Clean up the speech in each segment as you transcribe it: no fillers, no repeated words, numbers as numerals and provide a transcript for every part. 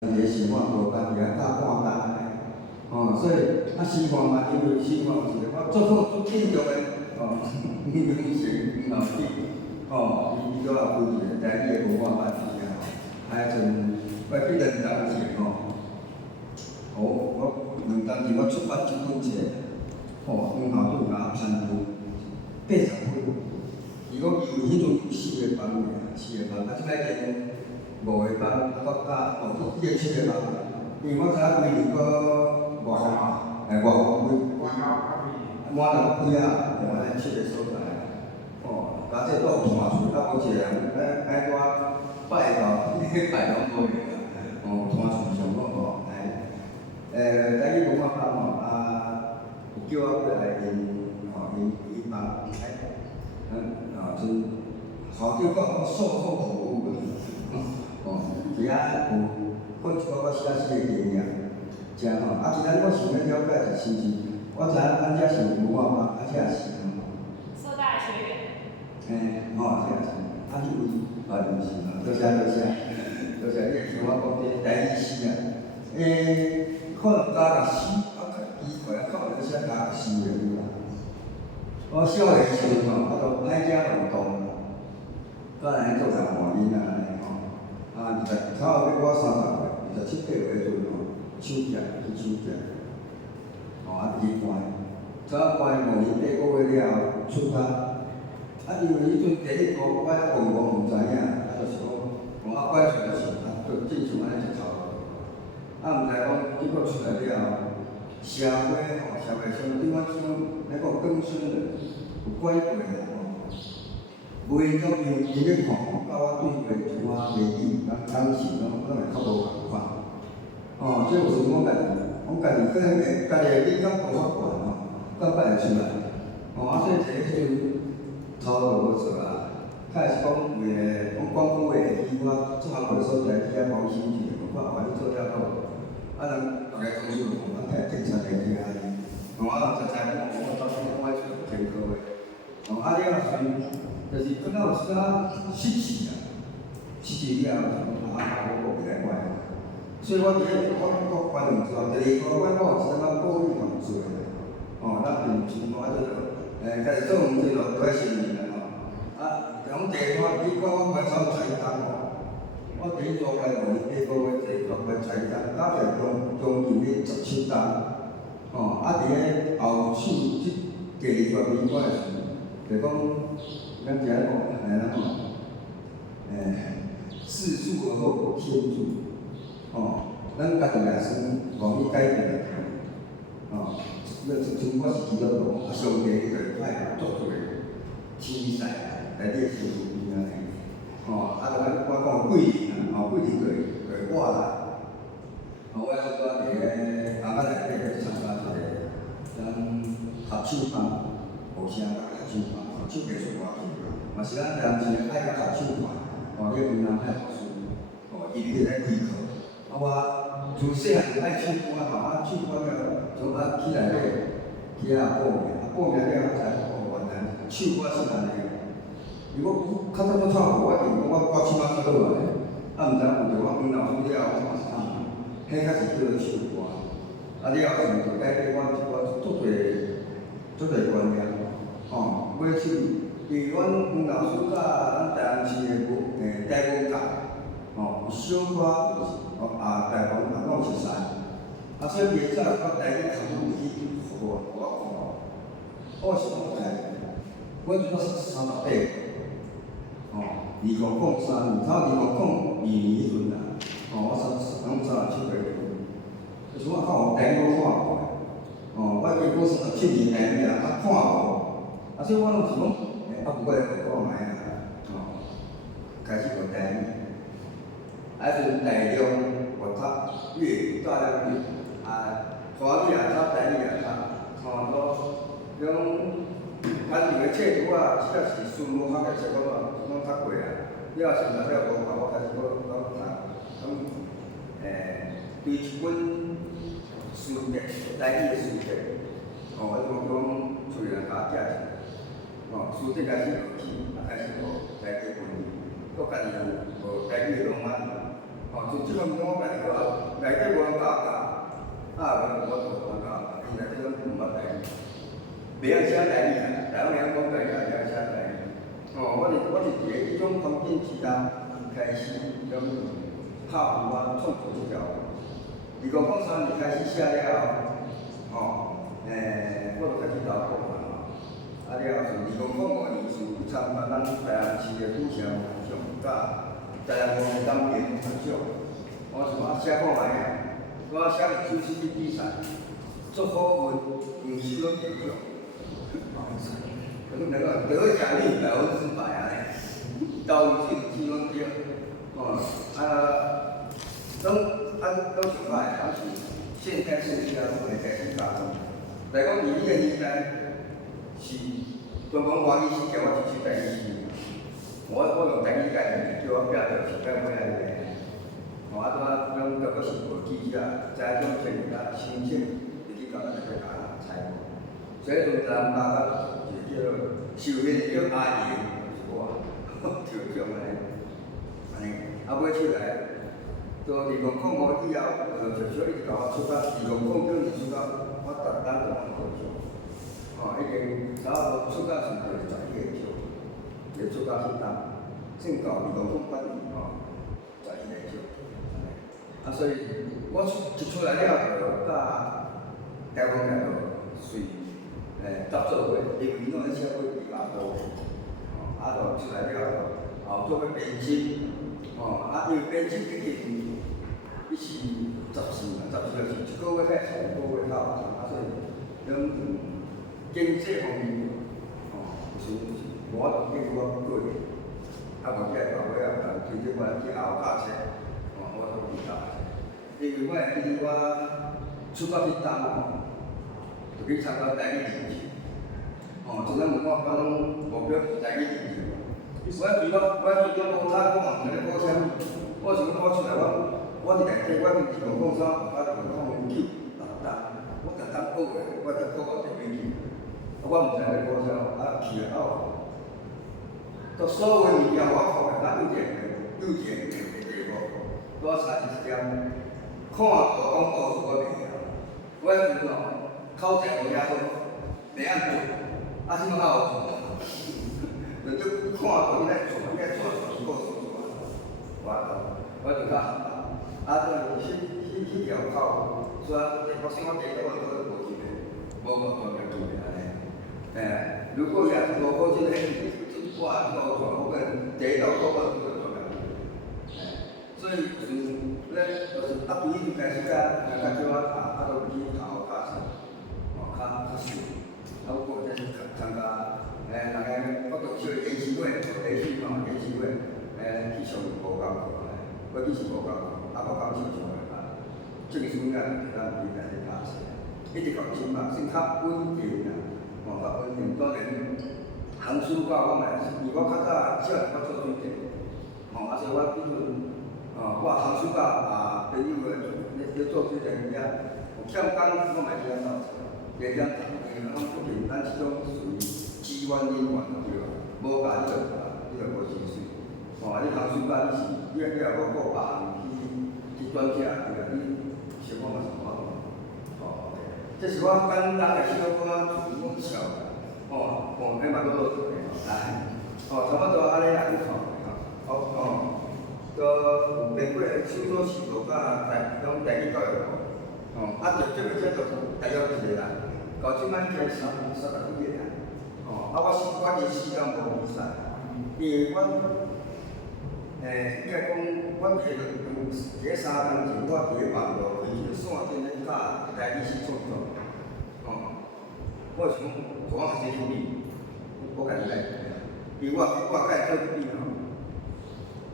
一个生活无家己啊教半工安尼，所以生活嘛，因为生活有一个我做好足紧张的养成老师，伊拄啊开一个台语的文化班时啊，迄阵我去2年前我2年前我出版一本册，黄校长甲潘分80分，伊讲伊有迄阵有4个班尔，4个班，即摆变5个班，搁加已经7个班，因为我知影规年搁外校开，满头开啊，安尼7个所在，加这倒有摊厝，啊无一个人爱我拜到，拜拢无去啊，摊厝上好台语文化班有叫我过来因班，真校长讲售后服务伫遐有过一寡写诗的经验，真今仔我想要了解一是我知影咱遮是文化班，遮是社大学院。遮是，你有认识嘛？多谢，你会听我讲这台语诗啊。可能加个诗，较奇怪，较有写加个诗的有啦。我少年时阵就歹食劳动啦，甲人做人换囡仔安尼差不多我30岁，27、8岁时阵手夹去手夹，离关，早关5年8个月了后出家，因为迄阵第一个我遐文无知影，就是讲关厝就是就正像安尼一头路，毋知讲结果出来了后，社会上对我即种咱讲更生人有拐过啦袂足因咧看，甲我对过一寡媒体，当时拢会较无共款。这有时我家己可能家己的理解无法悬到摆会出来。所以这时阵头路无做啊，较是讲为了讲广府的去我做项目所在去讲心情，我你做了好，人大家公司讲警察来去安尼，我实在我当时我爱出听课的，了就是敢若有一寡失志了我袂来怪。所以我关两之后，第2个我有一点保育工作咱平时家己做这个都爱承认啦讲第2你讲我买手财单我第一组买5年8个月第2组买财单，到将近咧17单，伫咧后手第2个美国的时候，就讲咱遮世俗而后天助，咱家己也算愿意改变那从我是基督徒，上帝伊就派足多天使来你的身边安尼，我讲贵人贵人对我来，我迄阵伫咧台湾内底去参加一个咱合唱班，无啥合唱班，手艺术歌曲，嘛是咱当时爱甲合唱团，迄云南派老师，伊伫咧开课，我自细汉就爱唱歌唱歌了，从去内底去报名了才原来唱歌是安尼个。如果较早要唱歌，我因为我唱较好个，毋知有着我黄老师了，我嘛是唱，迄较是叫做唱歌。了后就改变我一寡足侪观念，买手，因为阮黄老师甲咱台湾市的台湾界，有小可台湾拢有熟悉，所以袂早我台语较有去互我看，我是讲我阵仔38个，2003年，差2002年迄阵啦，我37岁，就是我较有台语看过，我过37年台语看无，所以我拢是讲，不过来我买开始学台语，阵大量我读粤语，大量粤语，华语也读，台语也读，都种。班上的册图只要是孙武学的册，我拢读过啊。了上大了无我开始读，对一本书籍，台语的书籍，我讲厝里人甲我寄书籍开始学起，开始学台语文字，搁家己有台语的浪漫，就即份我家己搁讲教，我教，现在这种唔捌台语，袂晓写台语啊，台湾人讲台语也袂晓写台语。我是伫迄种环境之下开始讲拍符啊，创作这条。2003年开始写了后，我就开始投稿嘛。了是2005年是参加咱台南市的古城上甲台南市当年奖，我想写看卖啊，我写了首诗去比赛，足好运，唔收到奖项。可能那个得奖率100%啊嘞，到处希望奖，都想法的，是现在是比较多的开始加入。来讲，伊迄个年代是专讲华语是叫我去台语诗，我用台语改，叫我拼着是改回来的。咱个是无记者，在种田啊、申请，就去搞咱个人采访。所以从南巴个就叫受聘叫阿爷，是我，就叫安尼，尾出来。到2005以后，就小一直甲我出发，2009年出发，我逐单就往高雄。已经差不多出发是11个月，就出发去当，正到2008年11个月。所以我一出来了，就甲台湾来就随合作伙，因为伊拢咧写过第8部，就出来了后做伙编辑，因为编辑毕竟伊是杂志嘛，杂志就是一个月开2个月到，所以咱经济方面，就是我经过我个人，无计到尾啊，推荐我去熬教册，我都去教。因为我会记我出发去当就去参加台语竞赛。就咱问我讲目标是台语竞赛。我除了考察，我嘛毋知咧考啥物。我想讲我出来，我伫内底，我伫2003，我就考9、6单，我逐单考过，我才考到第几级。我毋知咧考啥，去了后，都所有物件我考的，咱幼稚园的题目，我差1点。看大广告是我袂晓，我迄阵考册无遐好，袂晓做，什么较好做？就看到伊来做，做报纸我就较合啦。迄条考，虽然我生活地道我都无去的，无当面做的安尼。如果也无考这个，我也考错，我可能第一道考我就做不了。所以就是对伊就开始人家叫我都去考教册，较顺。我过就是参加人个我读小研习会，研习会，去上无工课，我去是无工课，无工是上个证书啊，咱比来教册，一直到现嘛，算较稳定啦，较稳定。当然，行暑假我嘛是，因为我较早少年我做水电，所以我比如。我行暑假朋友咧做水电物件，有欠工我嘛去安怎做，会晓谈，因为毕竟咱即种属于机关人员对吧？无教你就无薪水。你行暑假你也无顾别人去转车对啦，你生活嘛是无法度。这是我简单的小可自我介绍。迄嘛多做来，差不多安尼啦，都变过手作是无甲台语教育部，直接就大约一个啦，到即摆才30几个啦。我是时间无比赛，因为我应该讲，我伫个3工前，我伫个网络开一个线顶咧教台语诗创作，我想我学生去比，我家己来，因为我甲伊做比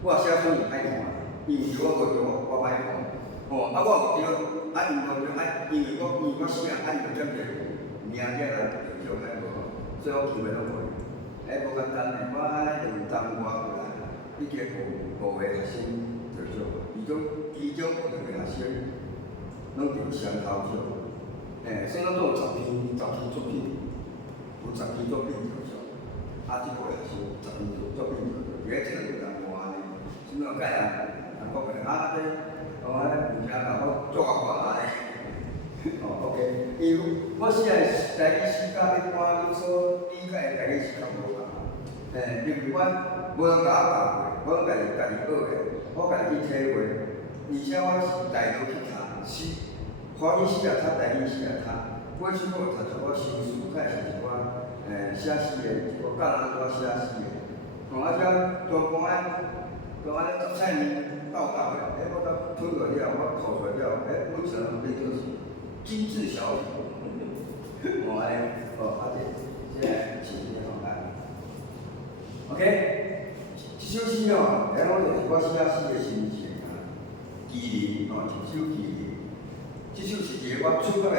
我写书是歹看，因为我无着我歹看，我无着，因为我写按着这个名字来就上来无，所以我记袂落去。无简单的，我安尼用中外过来，已经5个学生着少，其中有2个学生拢着双头奖，所以咱都有10篇作品，有10篇作品着少，即个学生10篇作品着少，而且这个有人换的。什么改啊？国个有听甲我做啊我写的台语诗甲迄般你所理解的台语是较无共。因为我无人甲我教过，我家己学的，我家己去体会。而且我是大陆去读诗，华语诗也读，台语诗也读。我去过读一个新书，开始是我写诗的，一个教人怎写诗的。而且专门安尼菜面斗的，我甲吞落了，我吐出来了，每层拢变做是精致小品。安尼，这是这个方案。OK， 这首诗哦，我就是我写诗的心情啊，记忆一首记忆。这首是一个我出国的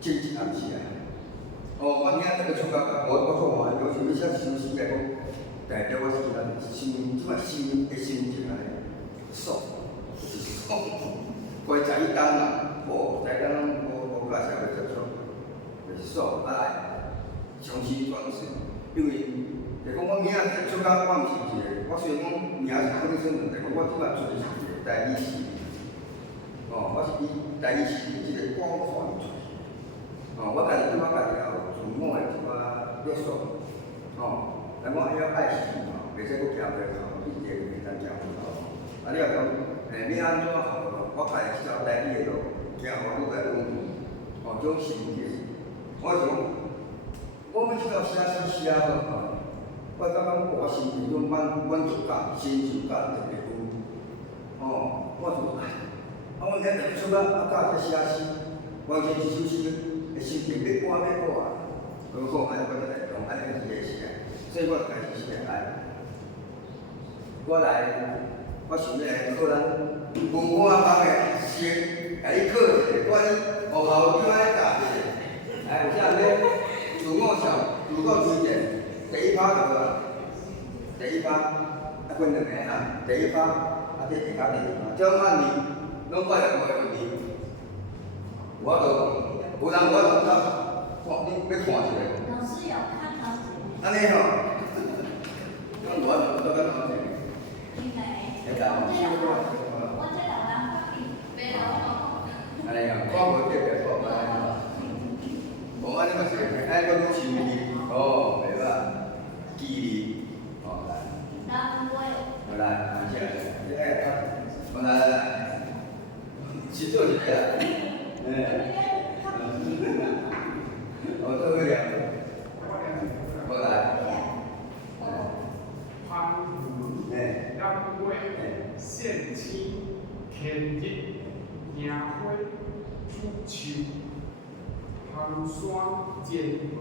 前一暗时啊。我今仔日要出国，我好玩，有想要写一首诗来讲，代表我是即摆心的心情安尼，爽，爽，花11天啦，11天无甲社会接触，就是爽来，长期转世，因为。就讲我明仔出国，我毋是一个，我虽然讲名是可能算问题，我即摆做的是一个台语诗，我是以台语诗即个广泛出去，我家己对我家己也有自我的一寡约束，但我还要爱惜袂使佫行过头，一直袂当行过头。你若讲你安怎好？我家己即条台语的路行我愈来愈远，这种心境，我是讲，我要即条写诗写好。我感觉我心情种满足感、成就感特别有。我就我今日出来教这写诗，完成一首诗，心情要好啊。好，我就来用安尼写诗，所以我就开始写来。我想要来考咱文化班的先，甲你考一下，我学校怎安尼教一下，有啥要自我推荐。第一趴就啊，第一趴分两个啊，第一趴这下骹第二趴，这种案例拢我也无问题。我就有人我就讲，你要看一下。老师有看好几遍。安尼吼，我就都讲好一下。因为我这老人发现没有。安尼啊，我无特别讲安尼。无安尼嘛是，安尼搁愈深意，袂歹。记忆，来。南威。来，谢谢。来，去做一个啊。做个了。来。潘文，南威，县青，天日，迎花，初秋，杭山剑河，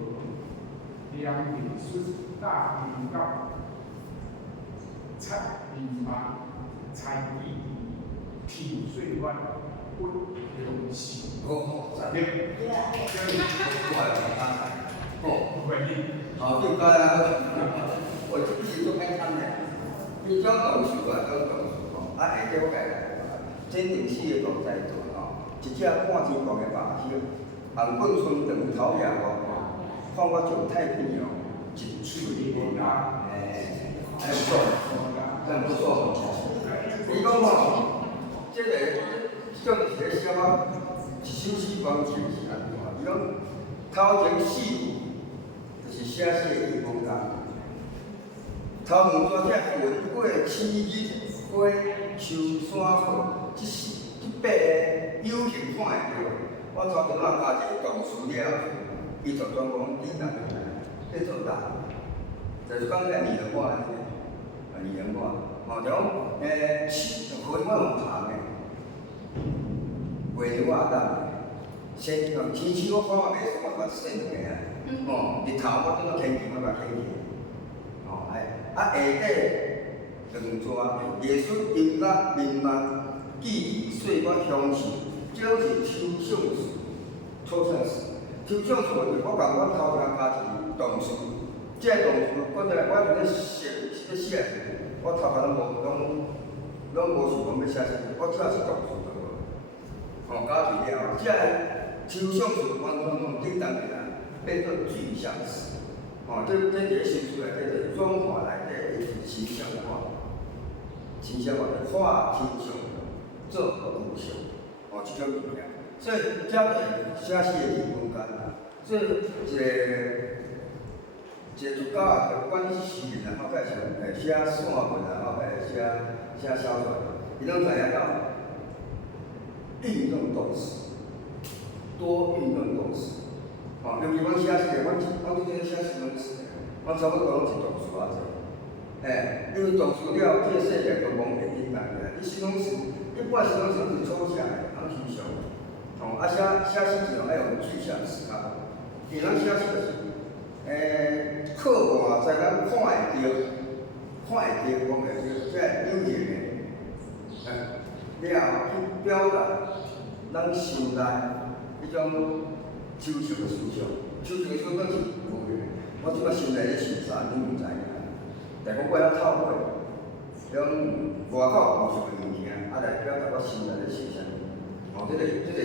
梁美术大明高，蔡明芳，才艺体岁湾，不流行。赞。对。不管你。对个啦，我这是做爱看的，你讲动手啊，讲动手下底我家真正死的动在做一只看天光的白熊，红棍春长头夜看我上太平洋，一嘴无牙，还不错，真不错。伊讲这个种是咧写我一首诗完全是安怎？伊讲头前4句。就是写诗的艺文家，头两纸写云过青日花秋山河，这8个有形看会到。我头前仔加一个动词了，伊就专讲你人变做人，就是讲在拟人化安尼，拟人化，就讲可以我用长的，画图啊等，先天气我看我袂熟，我先两个啊。日头我拄到天气，我甲天气。下底两纸艺术、音乐、民漫、记忆、岁月、乡愁，这拢是抽象词、抽象词。抽象词就是我甲我头前加一个动词，这个动词我就咧写，我头壳拢无想讲要写啥，我只要是动词就好。加一了，这个抽象词完全用简单起来。变做具象词，这一个新出来叫做软化内底的形象化，形象化的化天象做具象，这种物件。所以遮个写诗的基本间，所以一个作家啊，就管诗人啊，或者是写散文啊，或者写小说，伊拢知影到运用动词，多运用动词。哦，尤其阮写诗的，阮即阵写形容词，阮差不多拢是动词偌济。因为动词了，这个世界就罔会简单个。你形容词，一般形容词拢是抽象的，通抽象。哦，写诗就爱用具象思考。因为咱写诗就是，客观在咱看会到，讲会着，即个有形的，了后去表达咱心内迄种抽象的思想。抽象的思想是无形的。我即摆心内咧想啥，你毋知影。但我为了透过用外口艺术的物件，来表达我心内咧想啥。哦，这个写诗的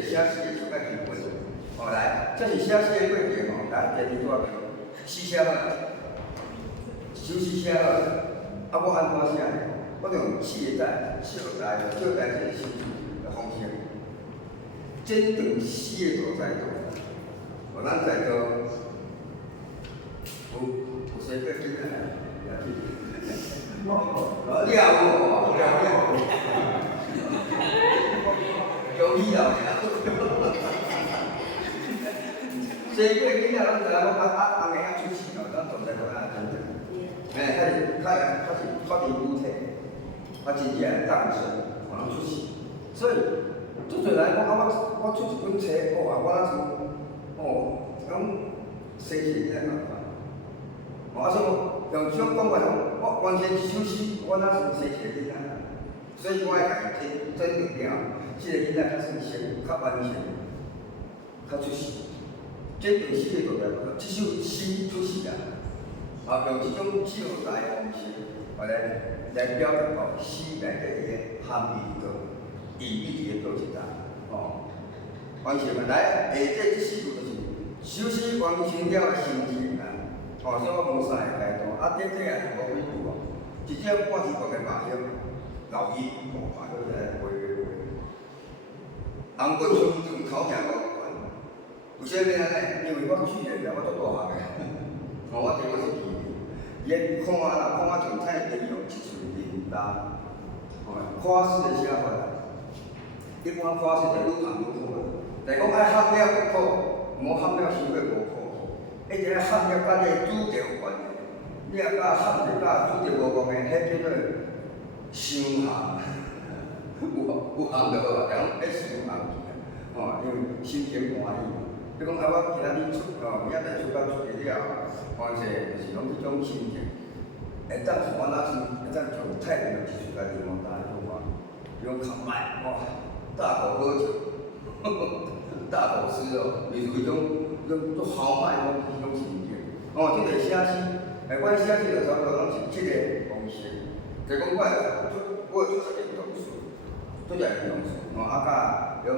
上解基本。哦，来，这是写诗的过程哦。来，第二段诗写好，首诗写好，我安怎写呢？我就用借代、借代这个形式的方式，简短诗的所在度。咱在做有写过几个？有理了。所以过几日咱知影讲红个出世哦，咱从在个真正，较是脱离母体，真正诞生，出世。所以，做侪人讲我出一本册，我那是讲生气个办法。所以用这种讲法，我完成一首诗，我哪是生气个囡仔？所以我爱家己整理了，这个囡仔较算先较完全，较出世。这段诗的大概，这首诗出世啊，用这种借代的方式，来表达到诗内底个含义个意义个表达。完成嘛，来下这四句就是首诗完成了心情啊。所以我讲三个阶段，短短啊无几句一只半时段的马歇老鹰，马歇在飞。红棍春从口名我。有啥物啊呢？因为我去年我做大学个，我第一是去，伊看状态利用一寸零打，夸式的写法，一般夸式就愈行愈好。但讲爱合了就好，莫合了伤过无好。一定要合了甲你主题有关系，你若甲合着甲主题无关系，迄叫做伤行。有行就好啊，但讲爱伤行去啊，因为心情欢喜。你讲我今仔日出明仔载出去了，反正就是讲迄种心情，会当是我哪是会当从太平的技术家地方打种话，用扛麦大口喝酒，大口吃肉，就是迄种做豪迈迄种心情。这个写诗，我写诗就差不多拢是这个方式，就讲我有做一个动词，甲用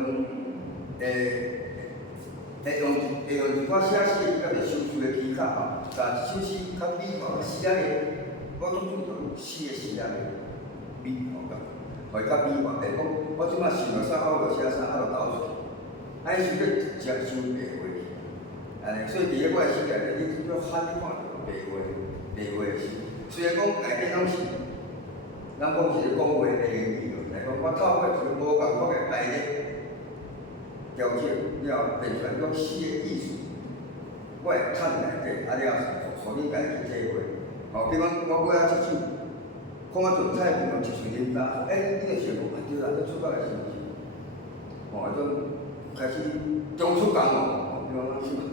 会用一寡写诗的，甲是修辞的技巧但一首诗较美化诗个，我注重诗的诗个美感，会较美化。讲我即摆想到啥，我就写啥，就倒出去。是要接受白话去。所以伫我的诗内底，你要喊你看到白话的诗。虽然讲内底拢是，咱讲是讲话的语言，但讲我透过无共款的排列。调整了变出来种诗的艺术，我会趁内底，了互你家己体会。比方我尾仔即首，看我状态平常一喙啉干，你就想讲，对啦，这出版的是毋是？迄种开始中出感比方讲什么，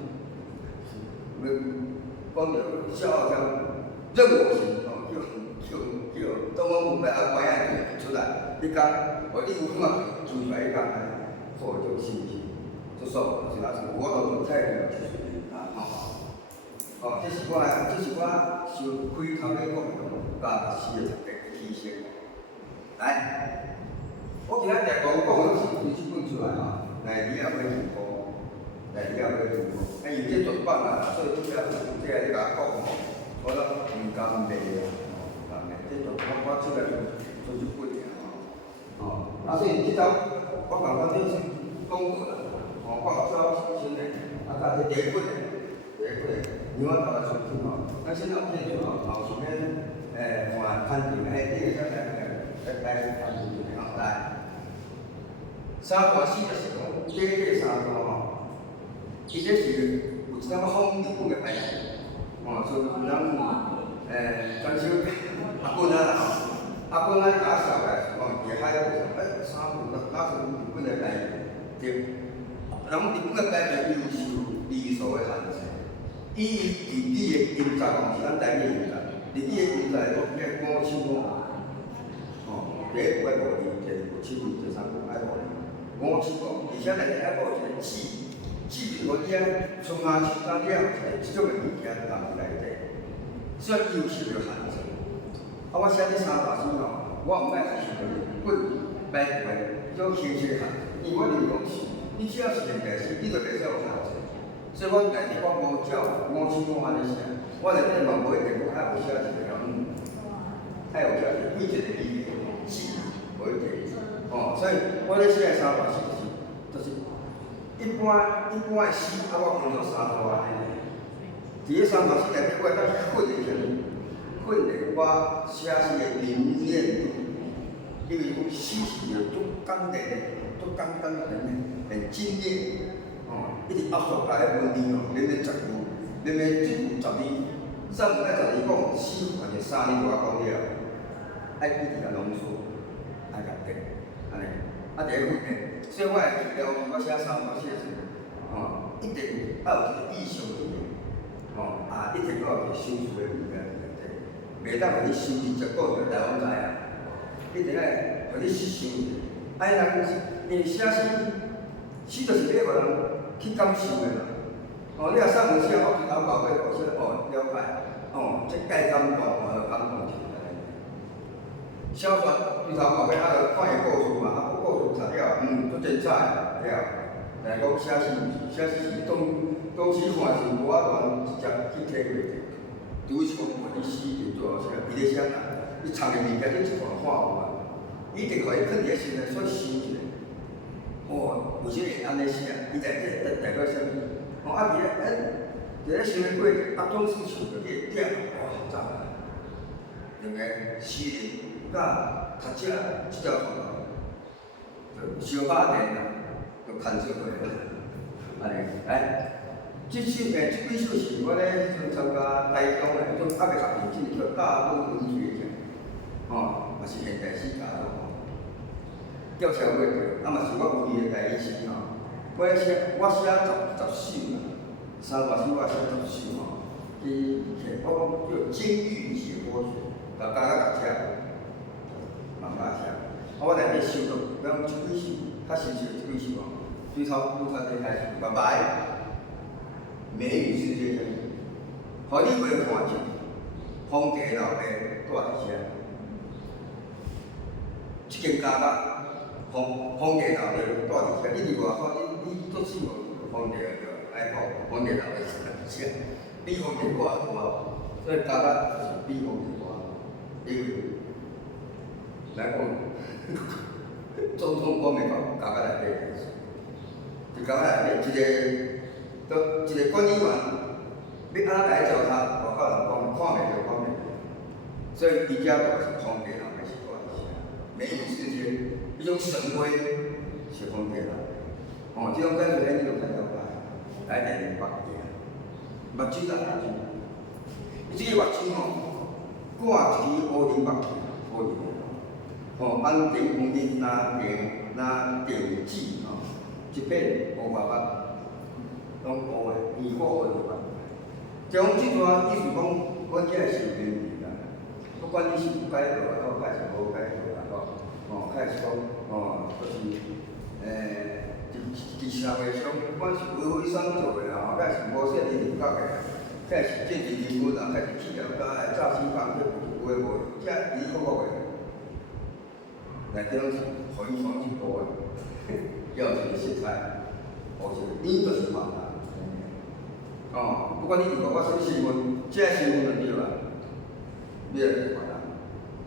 讲着笑傲江任我行，叫东方不败关爱出来，你讲，你有看做出来你讲。或者心情，就说是哪是我都太平技术的这是我想开头咧讲甲诗的提升。来，我今仔日讲是几本出来来2尾2部，因为这绝版啦，所以你甲讲我都唔甘卖啊，这我出来做一本所以这我感觉这是。广告啦，我有招新的，加这茶粉的，牛仔头的出品咱现在有片子后是免换摊tiền hay cái摊tiền hiện tại三大四就是讲，这三大伊这是有一点风日本的牌子，所以咱讲少阿公啦阿公咱假小的，也还有三大那是日本的牌子，对，咱日本的牌子有受利数的限制，伊日语的音质是咱台语音质，日语的音质要5千五，第一步要5厘，第二步7厘，第三步要5厘。5千五，而且内底还有一个纸嗰啲葱啊、葱啊料，即种嘅物件放入内底，所以要求要限制。我写这三大字我唔爱去想日本买回，种轻轻限，因为我认为是，你只要是现代诗，你就袂使有限制。所以我内底我无照5千五安尼写，我内底嘛无一定我爱有写一个爱有写一个每一个字无一定。所以我咧写三大诗就是一般的诗，我分做三大安尼。伫咧三大诗内底，我会当训练我写诗的灵验度，因为讲诗是个足简单的，很精炼，一直压缩下来文字连绵10句，连绵1句10字，上不爱10字讲诗，或者3字外讲了，爱一直甲浓缩，爱甲变。安尼，第一份诶，所以我会尽量我写三大诗诶时阵，一定要有一个意象伫诶，一定要有一个修辞诶物件伫内底，袂当互你修辞结果就台湾知影，一定要互你去修辞。人因为写诗就是要互人去感受诶啦。你若上文写，我从头到尾我说了解，这该感动，感动起来。小说从头到尾看伊故事嘛，故事读了，足精彩了。但讲写诗是当时看是无法度直接去体会，除非是讲你诗就做好写，伊咧写啥，伊藏诶物件你一看看有啊，一定互伊放伫心内所想一下。为什么安尼写？伊内底代表啥物？伫咧想诶过程，总是想着伊点，赞啊！两个诗人。甲读者即条路，就小把电啦，就牵做过啦。安尼，即几首是我咧参加台中诶，迄种还袂合认真叫大都文学奖，嘛是现代诗家吊桥过着，嘛是我有意诶第一诗我写10首啦，三大诗我写10首我叫监狱解剖学，教读者。慢慢写，我内底想到，比方一几首，较新鲜一几首最头开始，拜拜，美语世界上，互你袂看见，皇帝老爸住伫遮，一间家屋，皇帝老爸住伫遮，你伫外口，你做什么？皇帝就爱讲，皇帝老爸住伫遮，比皇帝大多，所以家屋就是比皇帝大，因为。来讲，总统讲袂讲，家甲内底，就家甲内底一个管理员，要安怎来教他，外口人讲看袂着，所以伊遮就是皇帝人的是大一些，美女世界，迄种神威是皇帝人，这种感觉你就较了解，来点目镜，目睭来目睭，伊这个目睭挂一支乌林目镜，乌林。安定风景拿定纸一片乌白白，拢乌的，圆乌的白。从即段意思讲，阮遮是人民啦，不管你是有改造也好，还是无改造也好，还是讲就是伫社会上，不管是为非商做的啦，还是无说你人格的，还是政治人物啦，还是企业家的诈欺犯去有诶无，遮伊各个的。内底拢是互伊放一步的，要一个色彩，或者你就是放大。不管你是讲我什么新闻，这个新闻就对啦，你来去放大。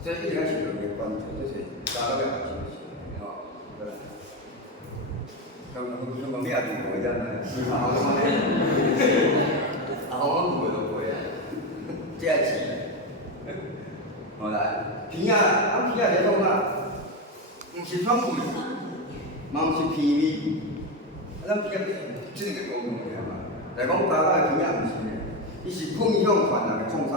所以一定要是人民关注，这是大家要关注的事，讲你也住过咱啦，是嘛？啊，我住过都过啊，这也是。好啦，鼻啊，鼻啊是讲啊，毋是创味，嘛毋是鼻味，咱鼻啊即个功能尔嘛。来讲家家的鼻啊毋是呢，伊是喷向传人的创伤。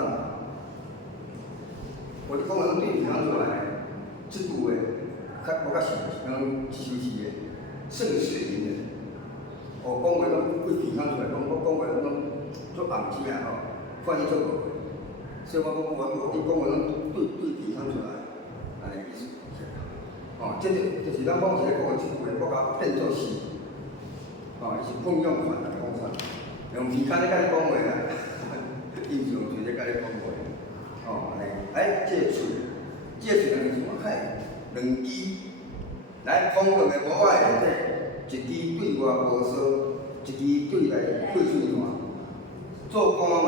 我你讲咱对鼻腔出来，即句话，我较想讲一首诗的盛世名人。哦，讲话拢对鼻腔出来讲，我讲话拢做红字啊吼，反正做无。所以我讲话拢对鼻腔出来，安尼意思。哦，这就是咱往时咧讲的即句话，我甲变做诗。哦，伊是碰用款来讲啥？用鼻腔咧甲你讲话啦，印象就咧甲你讲话。哦，安尼，这喙两个字我看两支，来空洞的无爱内底，一支对外无说，一支对内过嘴烂。做官嘛，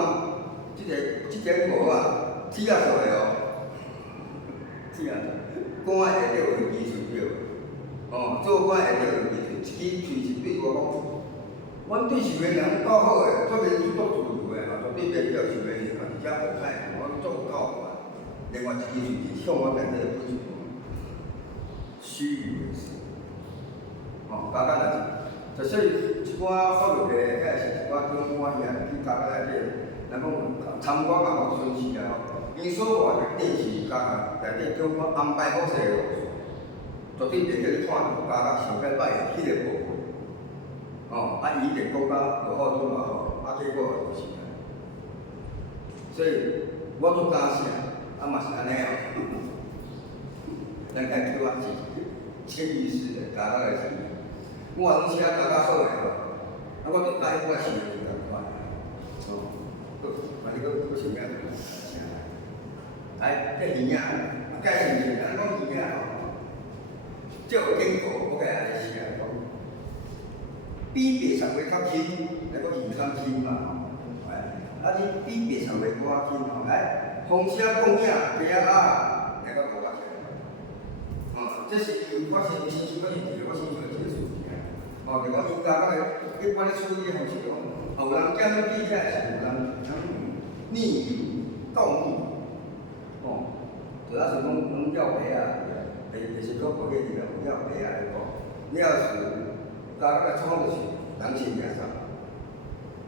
即个无啊，铁啊做的哦，铁啊，官下底有技术对。哦，做官下底有技术，一支喙是对外讲，阮对受的人够好的，做民主做自由的嘛，绝对袂叫受的人嘛，而且无歹，我做够嘛。另外一支就是向我内底的本事，虚与委蛇。哦，家家就所以一寡法律的，遐是一寡警官遐去家家内底，咱讲参观嘛无损失啊吼。因所活的电视家家内底叫我安排好势的路数，绝对袂叫你看到家家上届摆的迄个部分。哦，伊就讲甲无好拄无好，结果就是安尼。所以我做干啥？嘛是安尼哦，咱家叫我是潜意识的家家的事。我拢写家家好的哦，我都来我是共款。哦，你佫想啥？来，这鱼啊，介绍一下，咱讲鱼啊吼，这有经过，我甲安尼写讲，比别上会较轻，来讲鱼较轻嘛吼，你比别上会较轻吼，来。风车讲影，鸡啊，来个无法听。这是我是亲像我是伫我亲像一个事情。就讲因家一般咧处理方式讲，有人检举起来是有人逆流告密。就假是讲要赔啊，就是讲保险里面要赔啊来讲，你要是家个创就是人先介绍，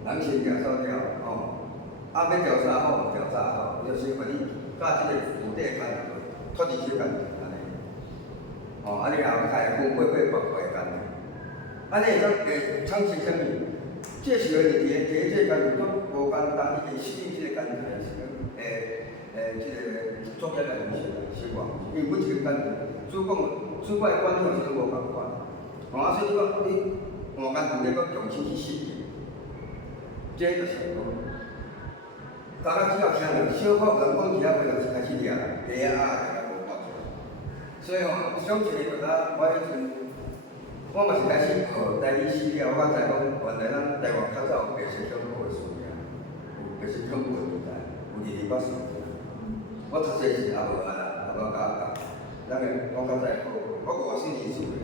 人先介绍了要调查好，调查好，就是把你甲即个土地干土地小干安尼。你也有开分8块干。安尼会当产生啥物？这时候第一这干都无简单，伊是适应即个干是即个作业来生活，因为每一个干主管的管理是无共款。所以你讲你干土地要重新去适应，这就是讲。大家只要听着，小可有人讲其他话，就是开始掠鸡啊，大家无法做。所以想一个就我迄阵，我嘛是开始学台语史了，我才知讲原来咱台湾较早有白色恐怖的事件，有白色恐怖的年代，有228事件。我读册时也无啊，也无教，咱个我较早好，我50年数的，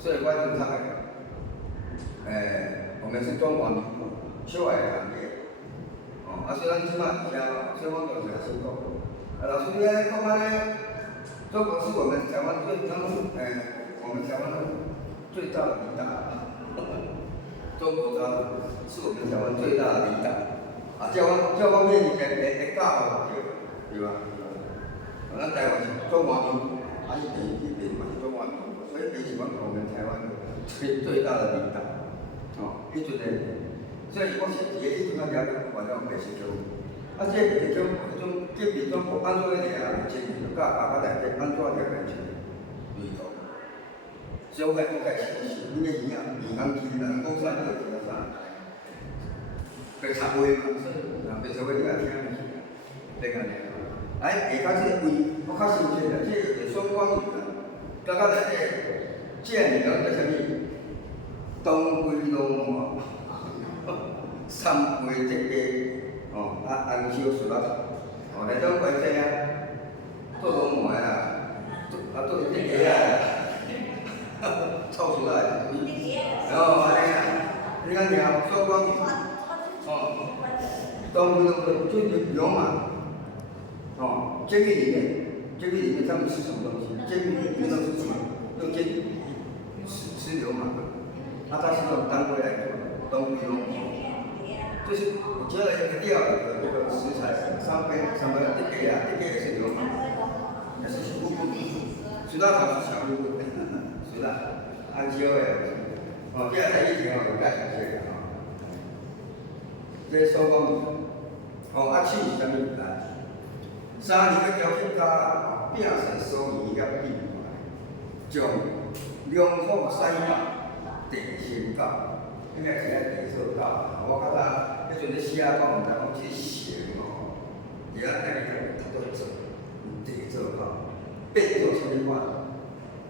所以我迄阵读的，我们是中华民国少爱行业。所以咱即摆听嘛，所以我就是先讲。老师，你安尼讲安尼，中国是我们台湾我们台湾最大的领导。中国是我们台湾最大的领导。这方面会教对吧？咱台湾是中华民国，伊边嘛是中华民国，所以伊是我们台湾最大的领导。迄阵诶。所以我是伫个迄阵了解完了白色恐怖，这迄种鉴别种安怎个掠啊？鉴别甲内底安怎掠来出类图。所以我解是恁个鱼行去，人讲啥就听啥。白茶会嘛，白茶会你也听袂起，对安尼。下骹即个位，我较新鲜啦，即个双光鱼啦，内底这名叫啥物？东归龙嘛。三杯这个红烧薯仔，内种关节啊，做龙糜啦，做这个啊，臭做出来，哦，安尼啦，你看了，所以讲，哦，动物就是牛嘛，哦，监狱里面他们吃什么东西？监狱里面都吃什么？用监狱吃牛嘛，它是用单位来做的，动物用。就是我觉得一个料理的这个食材，上面这个也是牛嘛，也是小乌龟，其他都是小乌龟，是啦，按照的，哦，这在以前有介绍这个哦，这所讲，哦，啊，鼠是啥物物件？3年个条件加饼线酥鱼甲米将良好西北地心教。应该是在地做到，我较早迄阵咧写讲，毋知讲即个成吼，伫遐等于读到做，地做到，变做什么款？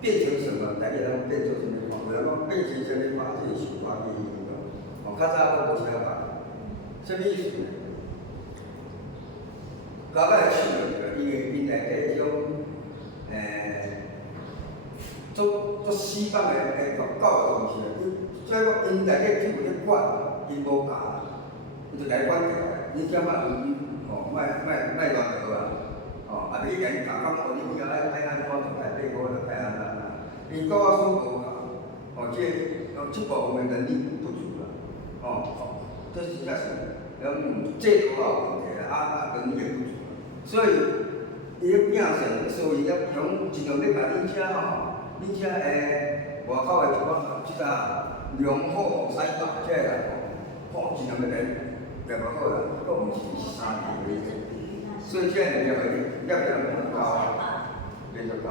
变成什么？大家讲变做什么款？有人讲变成什么款？这是想法不一样。哦，较早我无写法，什么意思呢？搞个趣味，因为因内底迄种做西方的教育东西，所以讲因内底去有咧管，因无教，伊就来管教的。你怎啊哦，莫乱学啊，哦，啊，你人教讲哦，你以后爱安怎做，爱对我就爱安怎。因教书无教，哦，这部分的能力不足啦，哦，这是真是，制度也有问题啦，能力也不足，所以伊咧饼线，所以咧用尽量咧甲恁遮吼。恁遮外口的一款即个良好西北这个来讲，尽量要来外口啦，佫毋是3年为止，所以这个要很高，连续高。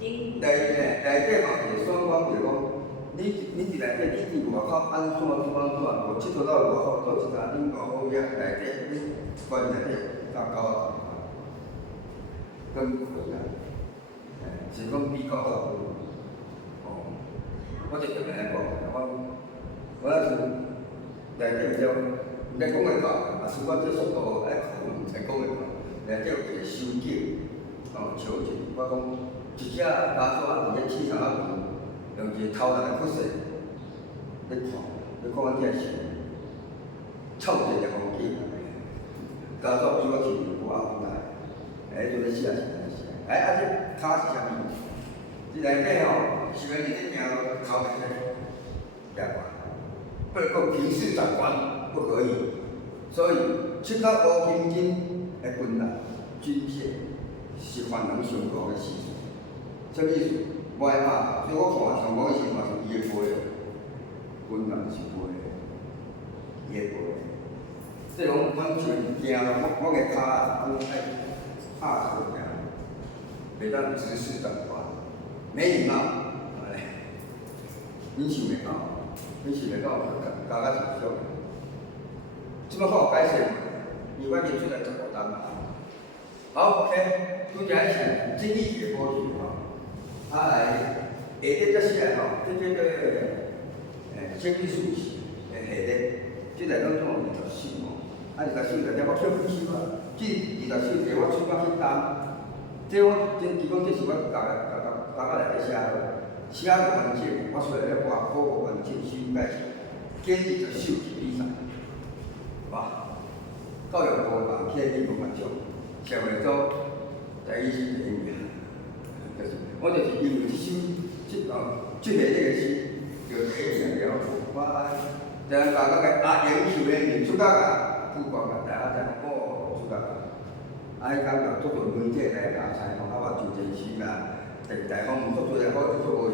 第二呢，内底嘛是双方就是讲，你伫内底，你伫外口安怎，无佚佗到外口做一单，恁外口遐内底，你关内底到高跟贵啊。是讲比较好，哦，我就特别来讲，我那时内底有毋知讲会到，啊，是我这速度爱考，才讲会到。内底有一个手机，哦，手机，我讲一只家伙伫咧市场啊用一个头人的骨髓咧看阮这是臭一个黄金，家伙比我轻无阿公大，就咧写是安尼写，啊这。脚是啥物？这内底吼，是要你咧行路头面咧夹关，不能讲平视长官不可以。所以七到五公斤的分量，均线是凡人上高的时数。什么意思？我爱拍，所以我看上高的时嘛是伊的背，分量是背，伊的背。即讲阮像行，我个脚爱拍出行。袂当直视长官，没礼貌，恁想袂到，加较真少。即摆看有改善无？因为我认出来15单嘛。好 ，OK， 拄则迄是经济学科学吼，啊来下底则写吼，这生理数值下底，即个拢总有24吼，啊24就点我跳不起嘛，这24题我出到去担。这我基本这是我教内底写的，写完节我出来咧画考完节修改，建议就收起比赛，哇！教育部嘛建议无满足，社会组第一是第一名，就是我就是因为这个这个是就第一名了，我将大家个压营收的民主角啊，副官啊，大家哦主角啊。啊，迄工就做媒体来教材吼，啊，话就真时啦，地方做做来好，做无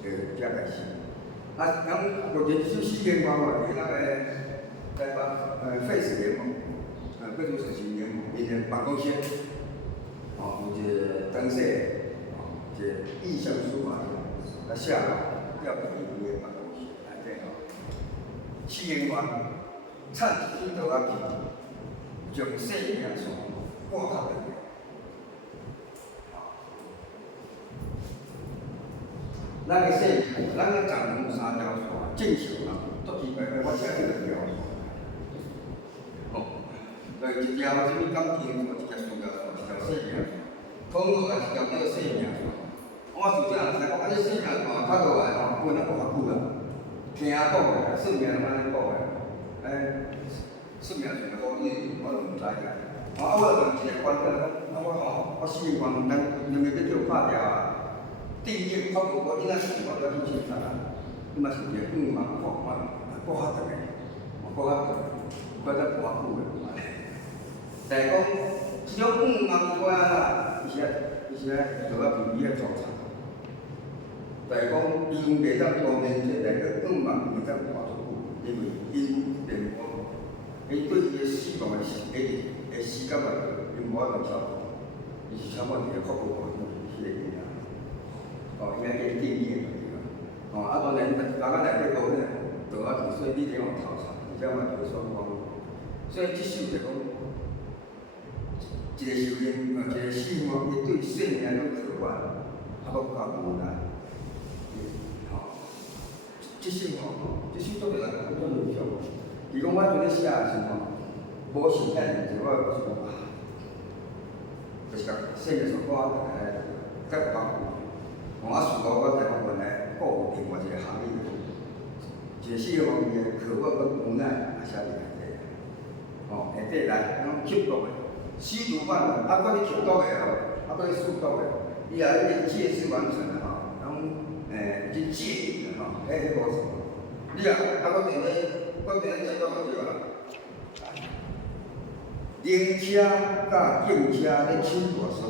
就遮开始。啊，咱目前首4间包吼，伫咱个台北废死联盟，废除死刑联盟，因个办公室，哦，有一个灯饰，哦，一个意向书法，啊，写要第一个办公室内底吼，4间包，产一道啊片。从生命上挂靠的，咱个生命，咱个丈夫3条线，正常啊，足奇怪个，我写2条线，哦，就一条什么感情线，一条事业线，一条生命线，通过来一条叫生命线，哦，我是这样讲，你细汉较落来本来讲较久啊，听讲的，算命安尼讲的，算命是好你，我就毋知影。我就一个观点，我4个观两个要叫拍掉啊。第一，我囡仔是我了去凊彩啊，你嘛是一个5万顾较长的，顾较长，顾较久的。但是讲，即种5万块啊，伊是爱做啊比伊个做差。但是讲，伊袂当多年者，但个5万袂当活足久，因为因电话，伊对伊个死亡个时间啊，因无法度照顾，伊是差不多一个福报无迄个囡仔。应该给定义的啊，当然，大家内底讲咧，做啊做，所以你得往头查，而且嘛做双方。所以即首就讲，一个修炼，一个死亡，伊对生命种渴望，较无奈。即首做着来讲，做优秀。伊讲我做咧写的时候，无时间，就我就是讲就是甲生命所挂在有帮助。我想到我台湾本来个有另外一个含义，一个4个方面的渴望跟无奈也写伫内底。下底来，讲吸毒的，吸毒犯，搁你吸毒的搁你吸毒的，伊也已经戒是完成了已经戒瘾了迄无错。你搁伫咧接到个对啦。灵车甲警车咧抢大孙。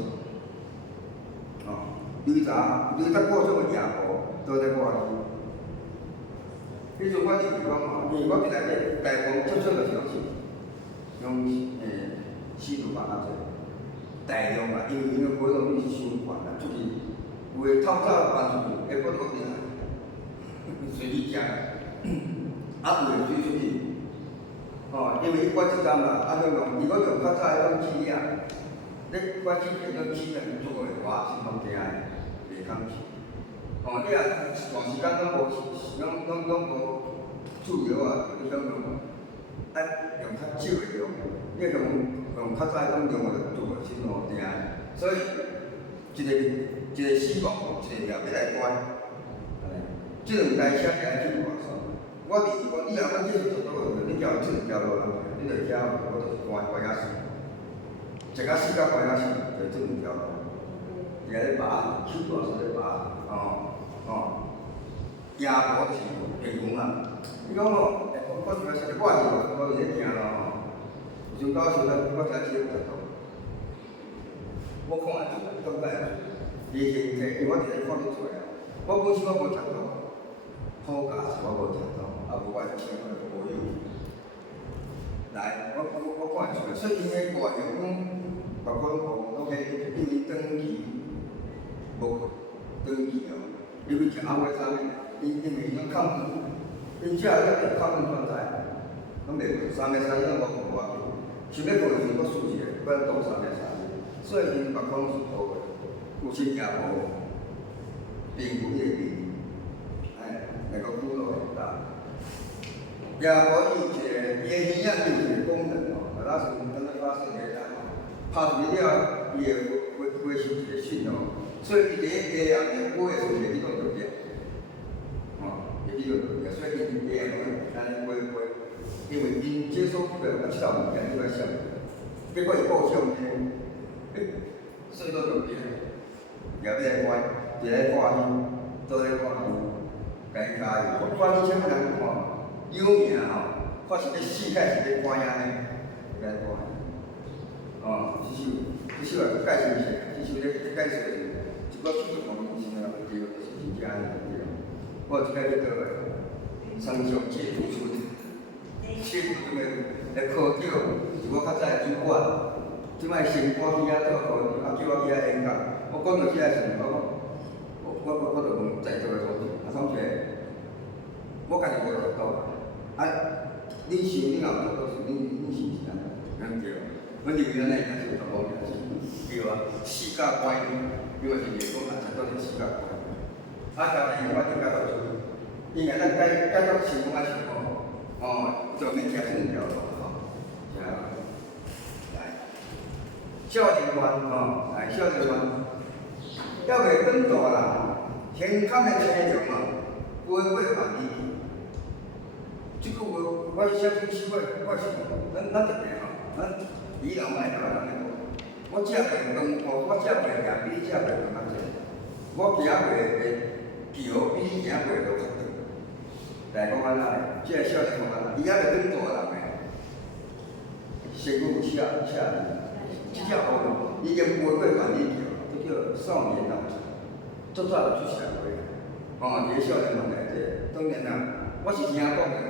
雷达过种个夜幕都在挂起。迄阵我伫地方因为我伫内底台湾接触着是用四路八啊做，大量啊，因为活动力是伤悬啊，出去有诶透早搬出去，下晡就进来，随意食。有诶水出去，因为我即站啦，香港如果用较早迄种资料，我之前种资料做过我是方惊诶。袂通去，你若长时间拢无注意啊，你想用，用较少的量，你用较早迄种量就做个真好听。所以一个死亡，一个命要来关，即两台车行去外省，你若要继续做倒去，你叫这两条路啦，你就遐我就是关遐死，一甲死到关遐死，就这两条路。也咧拔，手段是咧拔，夜幕就是电工啊。你讲我是讲实在，我是咧行咯有时到时我才接触到，我看会出，感觉伊形体，因为我伫咧看得出来。我本身我无读到，好教是我无读到，无我请我就无有。来，我看会出来，所以因个外形包括拢迄因为长期。无长期因为食红花生，因为伊拢抗菌，因食了抗菌状态，拢袂过3个3样我无法度，想要过时我输一个，不然倒3个3，所以因别款拢是好个，有新加坡，评估业绩，那个苦劳很大。也无伊个伊个耳仔就是一个功能那是等于发射雷达拍出去了，伊会收一个讯号。所以伊第一下人播的时候，会去到落点，会去到落点，所以伊第一下人播，因为因接收不了7道物件，就在想，结果伊报销呢，所以到落点，也要来关，就来挂去，都来挂去，家加油，我挂去啥物人看，有名我是咧世界是咧关呀呢，来挂，这首也是介绍一下，这首咧介绍的。我技术方面是啊，对，是真正的对。我即摆咧倒来，三项解读出，解读出来考掉，是我较早的主管，即摆先赶去遐做考，叫我去遐演讲。我讲到即个时候，我就问在座的同学，同学，我家己无读到，恁想恁也有读到是恁是毋是安尼？对，阮认为安尼才是读到名字，对啊，世界观念。因为是员工啊，才到你世界观。家己我应该到做，应该咱解决成功啊情况，就免行这两条路来，少年观来少年观，要袂转大啦，健康的车辆啊，不会万里去。即句话我写进去，我是咱特别吼，咱以老卖老人来讲，我食袂饭，我食袂咸，比你食袂饭较济。我行过的桥比你行过的路较长。来讲安那咧，即个少年讲安那，伊还袂转大人诶。身躯有写即只乌龙，已经飞过万里桥，这叫少年郎才。足早就出社会啊！哦，伫个少年房内底，当然啦，我是听讲的。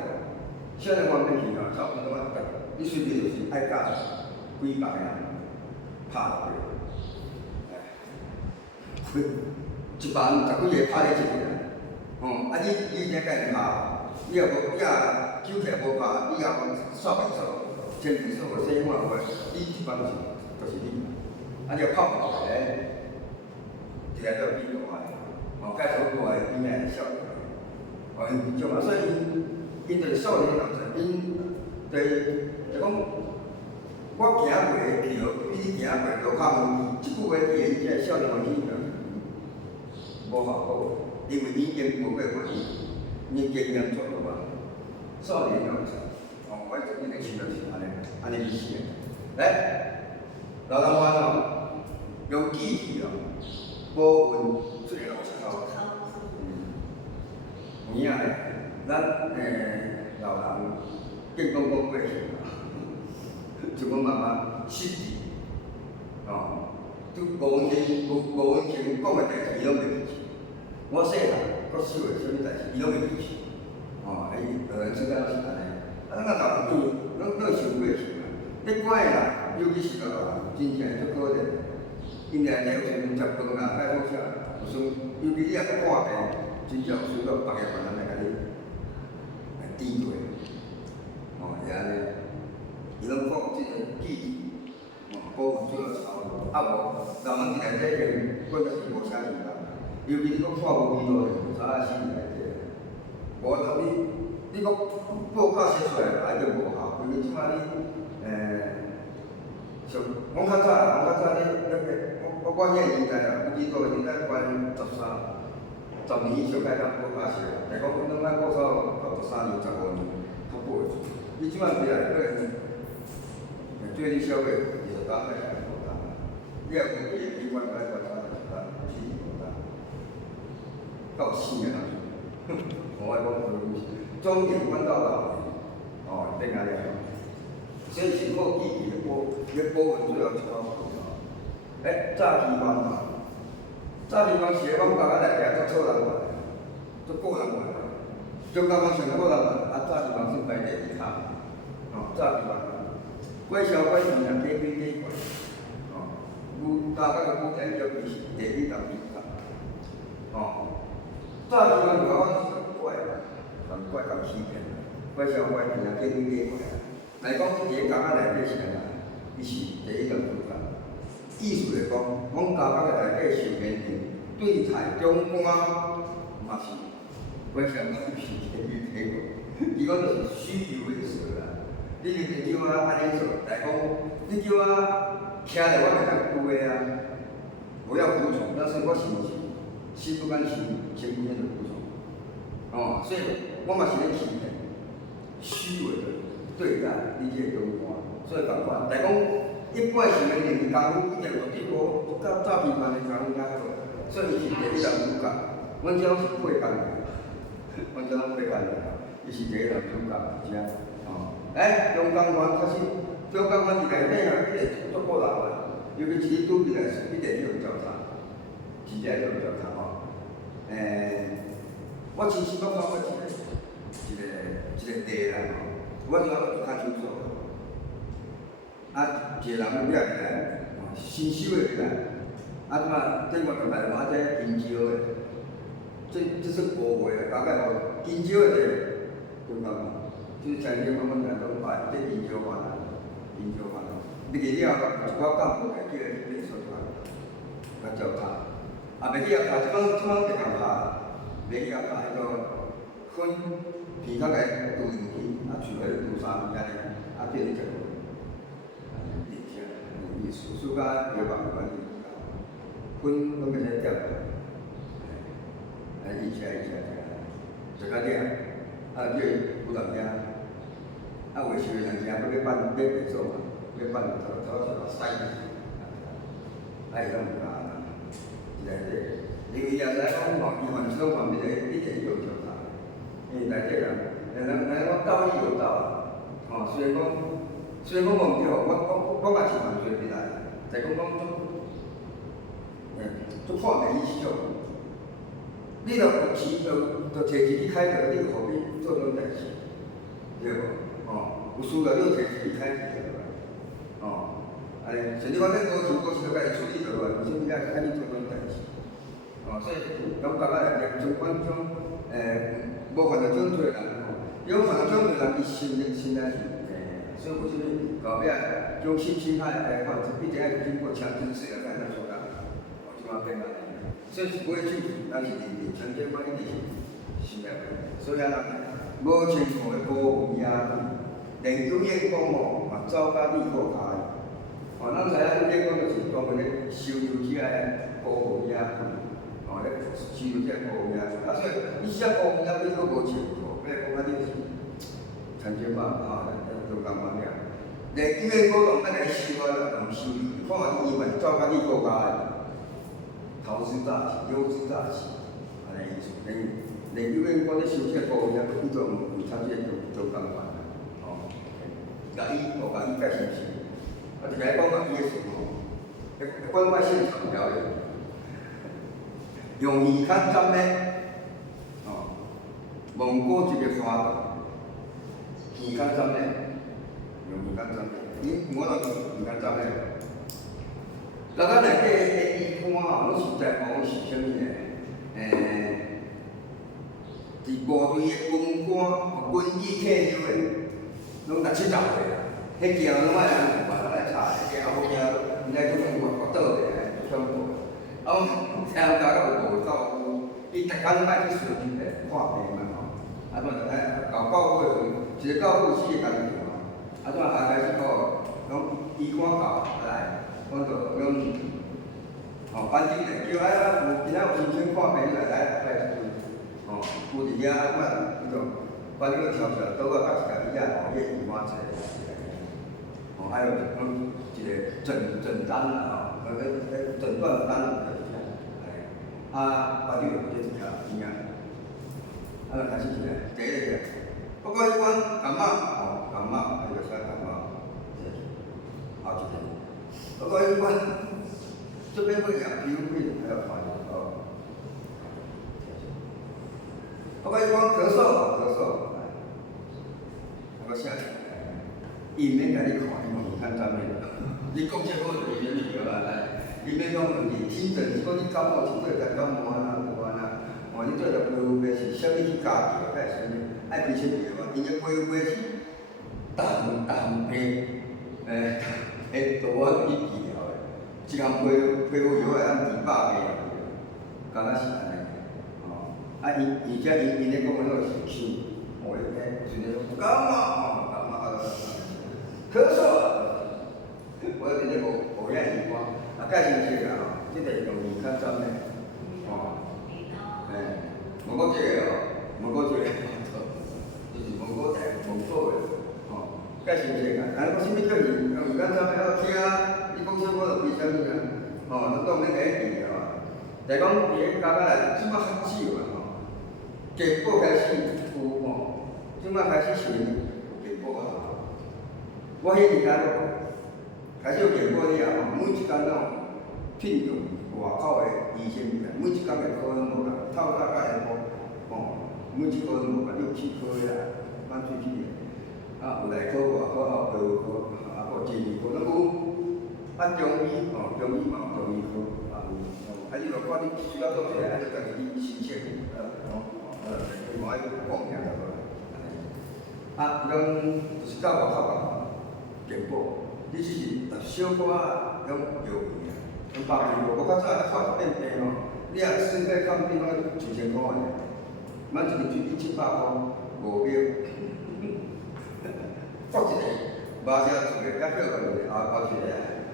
少年方面去吼，差不多啊，你随便就是爱教几百个人拍落去，一万十几个拍咧一个，哦，啊你才甲因拍，你若无手起来无拍，你也煞袂错，前面说个洗碗话，你一般就是你，啊你拍不落来，一个都比大个，哦，介绍大个边个少年，哦，因种啊，所以因就是少年人才，因就讲，我行过的桥比你行过的路较远，即句话伫个即个少年人去无效果，因为你已经无过万年，你经验足了嘛。少年人才，哦，我这边的想就是安尼去写。来，老人湾哦，用记忆哦，保温最好操。有影咧，咱老人健康过过去就阮妈妈失智，哦，拄无温前讲的代志，伊拢袂记起。我细汉，我想的啥物代志，伊拢袂记起。哦，老人知道是安尼。啊，咱个老人拢想过去嘛。你管的啦，尤其是个老人，真正足可怜。因内底有时阵食饭啊，爱好啥，有时尤其你若去看病，真正有时个别个别人来甲你抵对。哦，是安尼。伊拢讲即个记忆，哦，保护最好操。啊无，老人伫内底用，我就是无啥用啦。尤其你讲看无味道的，早啊死内底。无头你讲报告写出来，啊就无效，因为即摆你像我较早你我迄个年代啊，有几个年代关10年以上开当报告写，但讲咱咱报告到13年、15年，较报会出。你即摆过来最低消费20单块钱无单，你若估计你关关关差20单，40无单，到死啊！我爱讲故事，终点关到老年，哦，变安尼啊。所以是靠记忆的保温最后一款好。早期班嘛，早期班是阮家内底足错人玩，足个人玩。中间班上个人玩，啊早期班算排第2卡，哦，早期班。过小过时啊，加几过，哦，家甲个舞台叫伊是第2、第2卡，哦，早期班就我是怪啦，怪甲欺骗，过小过时啊，加几过。来讲，伫个家内底是安怎？伊是第1、第2卡。意思来讲，阮家内底受年龄对待中观嘛是，过小过是第1过，伊讲就是虚有的事啦。你就是叫我安尼做，来讲，你叫我徛咧，我袂当拄个啊，我要服从，但是我是毋是心不甘情不愿的服从？哦，所以我嘛是咧欺骗，虚伪的对待你这个中观，所以共款来讲，一般是年龄功夫一定有伫无较早期班的功夫较好，所以伊是第1、第2届，阮这拢是8届，阮这拢8届，伊是第1、第2届，是啊，哦。中间班开始，中间班伫内底啊，迄个足够人啊，尤其是拄起来是一定要有教堂，真正要有教堂吼。我亲戚拢看过一个地啦吼，我就较清楚。啊，一个人了起来，新修的起来，啊，即马顶我就来买这金蕉的，这算古话啦，大概无金蕉的中间班。就是前日我们讲拢买这研究法啦，研究法啦。入去了，一寡干部来叫伊变出来，来教他。啊，袂去啊拍，即摆别个拍，袂去啊拍迄个分片较个拄进去，啊厝内拄3片安尼，啊叫你食过。认真，有意思，暑假约别个管理。分拢个在点，伊吃，食到点，叫伊有当家，维修的人家要办白做嘛，要办头洗，伊拢唔干，因为也知讲吼，伊凡这种方面的一点要求他，因为内底人讲道义有道，虽然讲无对，我嘛是犯罪袂来，但讲做看袂起种，你著有钱著摕钱去开着，你何必做这种代志，对无？有需要你就摕钱去开就对了，安尼，甚至讲咱高处是著家己处理落来，为什么爱你做这种代志？所以感觉来尽管种无犯到种罪人，有犯到种罪人，伊心内是所以为什么后壁种侵害犯罪，必定爱经过强制治疗才能做到，即马变安尼。所以是每种咱是强奸犯一定是心内所以啊，无清楚的保护野连究业讲嘛走甲你国家的，咱知影你讲就是专门咧收留起来保护野咧收留起来保护野所以你只保护野你佫无清楚，要讲你是强奸犯就咁样了。连究业果讲咱来收啊，用收留，看伊嘛走甲你国家的。投资诈欺、优质诈欺，安尼意思。连究竟讲咧收这保护遐，伊都有参这做共款，甲伊介绍是，一个讲伊个事吼，关外现场表演，用耳孔针咧，蒙古一个花朵，耳孔针咧，用耳孔针咧，我就耳孔针咧。咱内底的医官拢是在讲是啥物呢？伫部队的军官、军医退休的，拢六七十岁啊，迄件拢爱人办来查，件后边毋知讲我倒咧，恐怖。听讲有无照顾，伊逐工爱去巡看病嘛吼，到到尾一个到护士的工作，开始讲医官到来。讲到班长嘞，叫今仔有申请看病来有伫遐迄种班长悄悄倒啊，甲一家伊个姨妈坐，还有一个诊单啦诊断单班长就一条边就开始起来，第一个，不过迄款感冒，那个啥感冒，好几天。不过一般这边会养皮肤病，还有发炎不过一般咳嗽，那个啥，伊免甲你看，伊看上面，你讲这好就是啥物药啦，伊免讲问题，天诊讲你感冒是做在感冒无安你做着皮肤病是啥物去加药，该是啥物？爱皮什么药？伊个皮肤病是淡皮，多啊去治疗的，一项皮肤药会按200块敢若是安尼，而且伊咧讲个那个是气，就是咧感冒，咳嗽，我直咧无遐耳光，介绍一下即个用耳孔针咧，蒙古这个就是蒙古的，介绍一下，讲啥物叫用耳孔针要听，你讲啥我就记啥物啊，咱当然会记但讲伫咧家内，即摆较少健保开始有即摆开始是健保我迄年代开始有健保了每一工聘用外口的医生，每一工的科拢无共，透早甲下晡，每一科拢无共，6、7科咱出去有内科、外科、皮肤科，有精神科，拢有。中医嘛有中医科，你若看你需要做啥，就家己去申请，另外报名就好。就是到外口健保，你只是小可种药费百元无较早发变病你若身体看病2000块咱一个水700块5秒，发一个，马上做个，才叫后一个。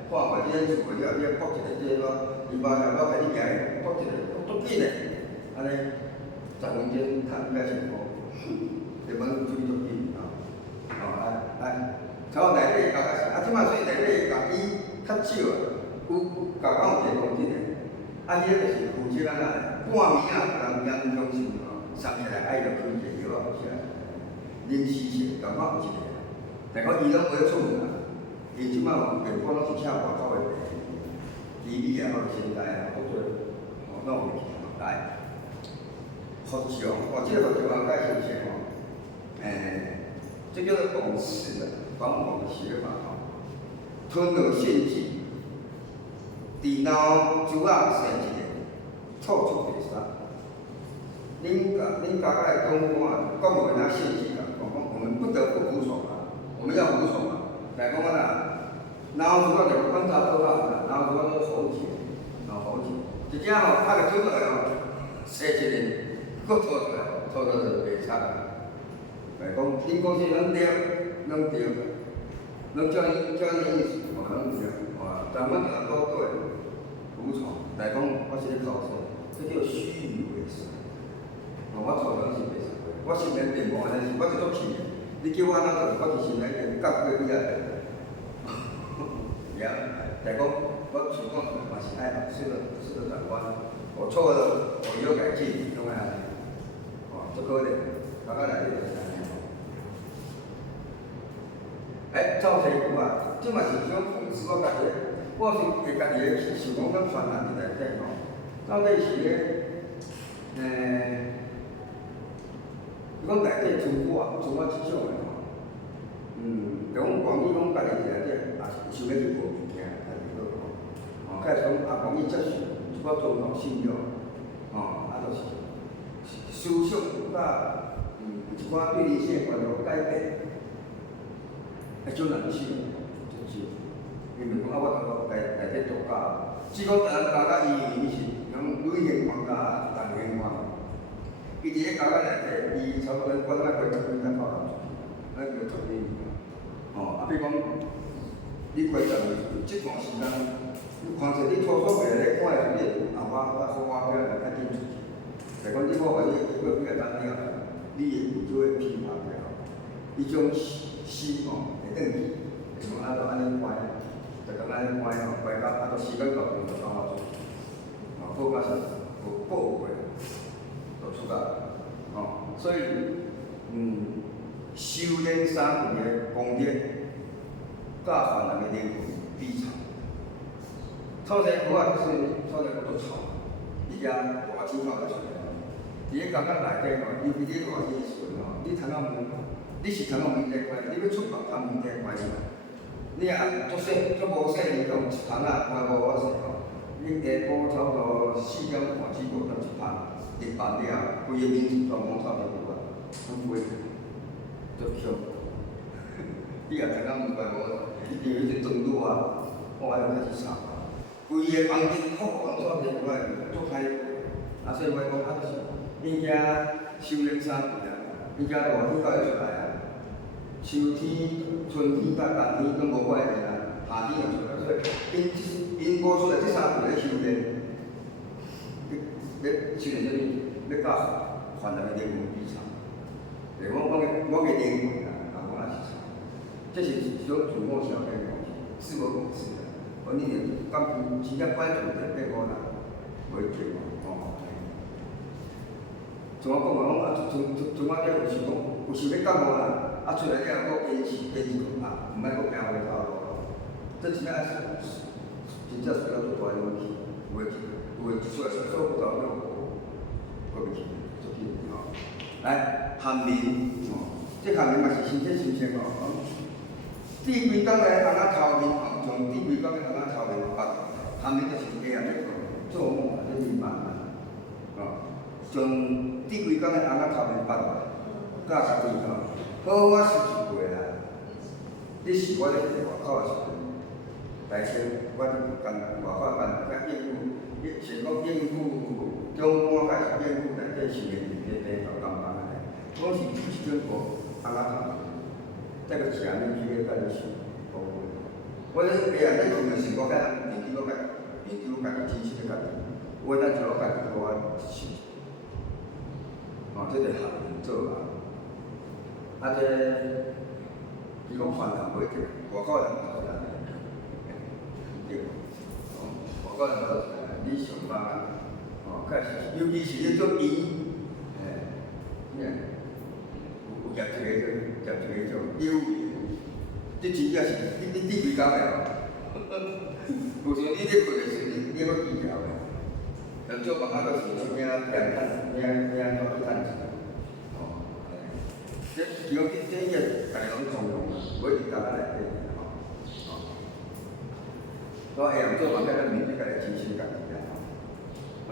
看外地厝个了，你博一个这个200块，我开始行，博一个足紧的，安尼10分钟赚应该成功，日本注意足紧来，像内底教较是，即摆所以内底教伊较少啊，有教有提供这个，迄个就是负责半暝人中心送起来，爱着开一个药啊，是啊，临时性，感觉有一个，但讲伊拢袂出门啊，伊即摆有电话拢是请外口的医美啊，或者现代啊，或者弄有去来，服装，即个服装介绍一下这叫做广式的广广的写法吞了陷阱，伫脑珠仔生一个，错出袂杀。恁家来讲讲我们那陷阱啊，讲我们不得不服从啊，我们要服从啊。来讲啦，脑珠仔就观察做啊，脑珠仔做好钱，好钱，一只吼拍个转落来吼，生一个，佫拖出来，拖到就袂杀啊。来讲，恁公司拢对，拢对，拢照你意思，拢对，但阮就倒对，服从。来讲，我是咧考试，这叫虚与委蛇。我错拢是袂使过，我心内并无安尼是，我是足气的。你叫我安怎做，我是心内就觉过你啊。来讲，我主管嘛是爱是个长官，我错了，我有改进，拢爱安尼。足可能，大家内底就是安尼。走西久啊，即嘛是种讽刺我家己，我是为家己个想讲种传染伫内底吼，到底是咧，讲内底存我即种个吼，讲广义讲家己伫内底也是想要去做物件，但是好，假如讲广义接受，我宗教信仰，就是思想甲一寡对理性观念改变。种人少，真少。因为讲我内底度假，只讲咱家甲伊是用女性观甲男性观，伊伫咧家甲内底，伊差不多管咱几10年才到人，咱叫10年。比如讲，你几10年，即段时间，况且你初初袂咧看的时候，后摆好较紧出去。来讲，你过几个单了，你就会批判了，伊种死会转去，就讲安尼乖，就讲安尼乖乖到时间到就放我出去，好到是报过，就出来，所以修炼3年的功力，甲犯人的灵魂比惨。臭西苦啊，就是臭西苦都臭，而且大钱花得出来。伫咧感觉内底尤其你大钱时阵你通问，你是通问题关，你要出国通问题关嘛？你若足无细年用1盘啊，还无我说你下晡差不多4点半起5点1盘，入饭了，规个面全部臭西苦啊，拢飞，足香。你若通问怪无，因为迄阵长路啊，我爱开始炒。规个房间好，臭西苦啊，足歹过。所以我讲就是，伊遮修炼3年啊，伊遮大天搞会出来啊。秋天、春天、甲冬天拢无怪个啊，夏天就出来，所以因无出来这3年咧修炼，咧修炼啥物？咧甲犯人的灵魂比惨。就是我个灵魂啊，我也是惨。这是一种自我消费的东西，自我控制的。你连真正关注的变我人，袂记嘛，像我讲像我这有想讲，有想要感冒啦。出来了，我坚持毋莫搁行回头路。这真正是真正需要做大勇气，有诶出来做不到了，搁袂去，做起来寒眠这寒眠嘛是身体新鲜滴几工来红仔头面从滴几工来红仔头面发，寒眠就是下暗做梦啊，你明白从滴几工来红仔头面发，到12好我是过啦，你是我咧伫外口诶时阵，大概我就跟外口甲应付，先讲应付中半甲是应付内底是面咧头感觉安尼，我是种无红仔头，再个吃安尼去甲你想，无，我咧别人咧讲就是我甲研究家己真实的家己，我咱就我家己我是，这个学问做嘛，这伊讲烦恼袂着，外口人做啦，对，外口人做你上班啊，确实，尤其是你做医，有业一个种优越，这真正是你几工个哦，有时你咧困的时阵，你要记牢个，要做梦啊，佫是命怎去趁钱，这其实这个大家拢通用啊，每一家内底所以下暗做梦，咱面对家己亲身家己啊。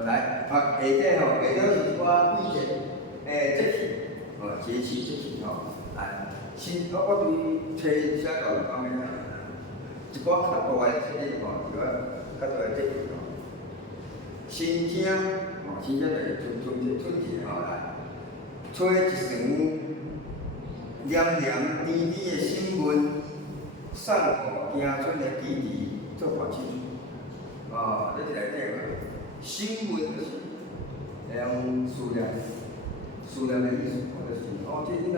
来，下底是我季节，节气，节气来，我对车写到方面啊，一寡较大个节日就较大个节日新正新正就是春节来，吹一场凉凉甜甜的新闻，送互乡村的弟弟做大庆祝，这是内底个新闻就是用思念的意思，就是这囡仔，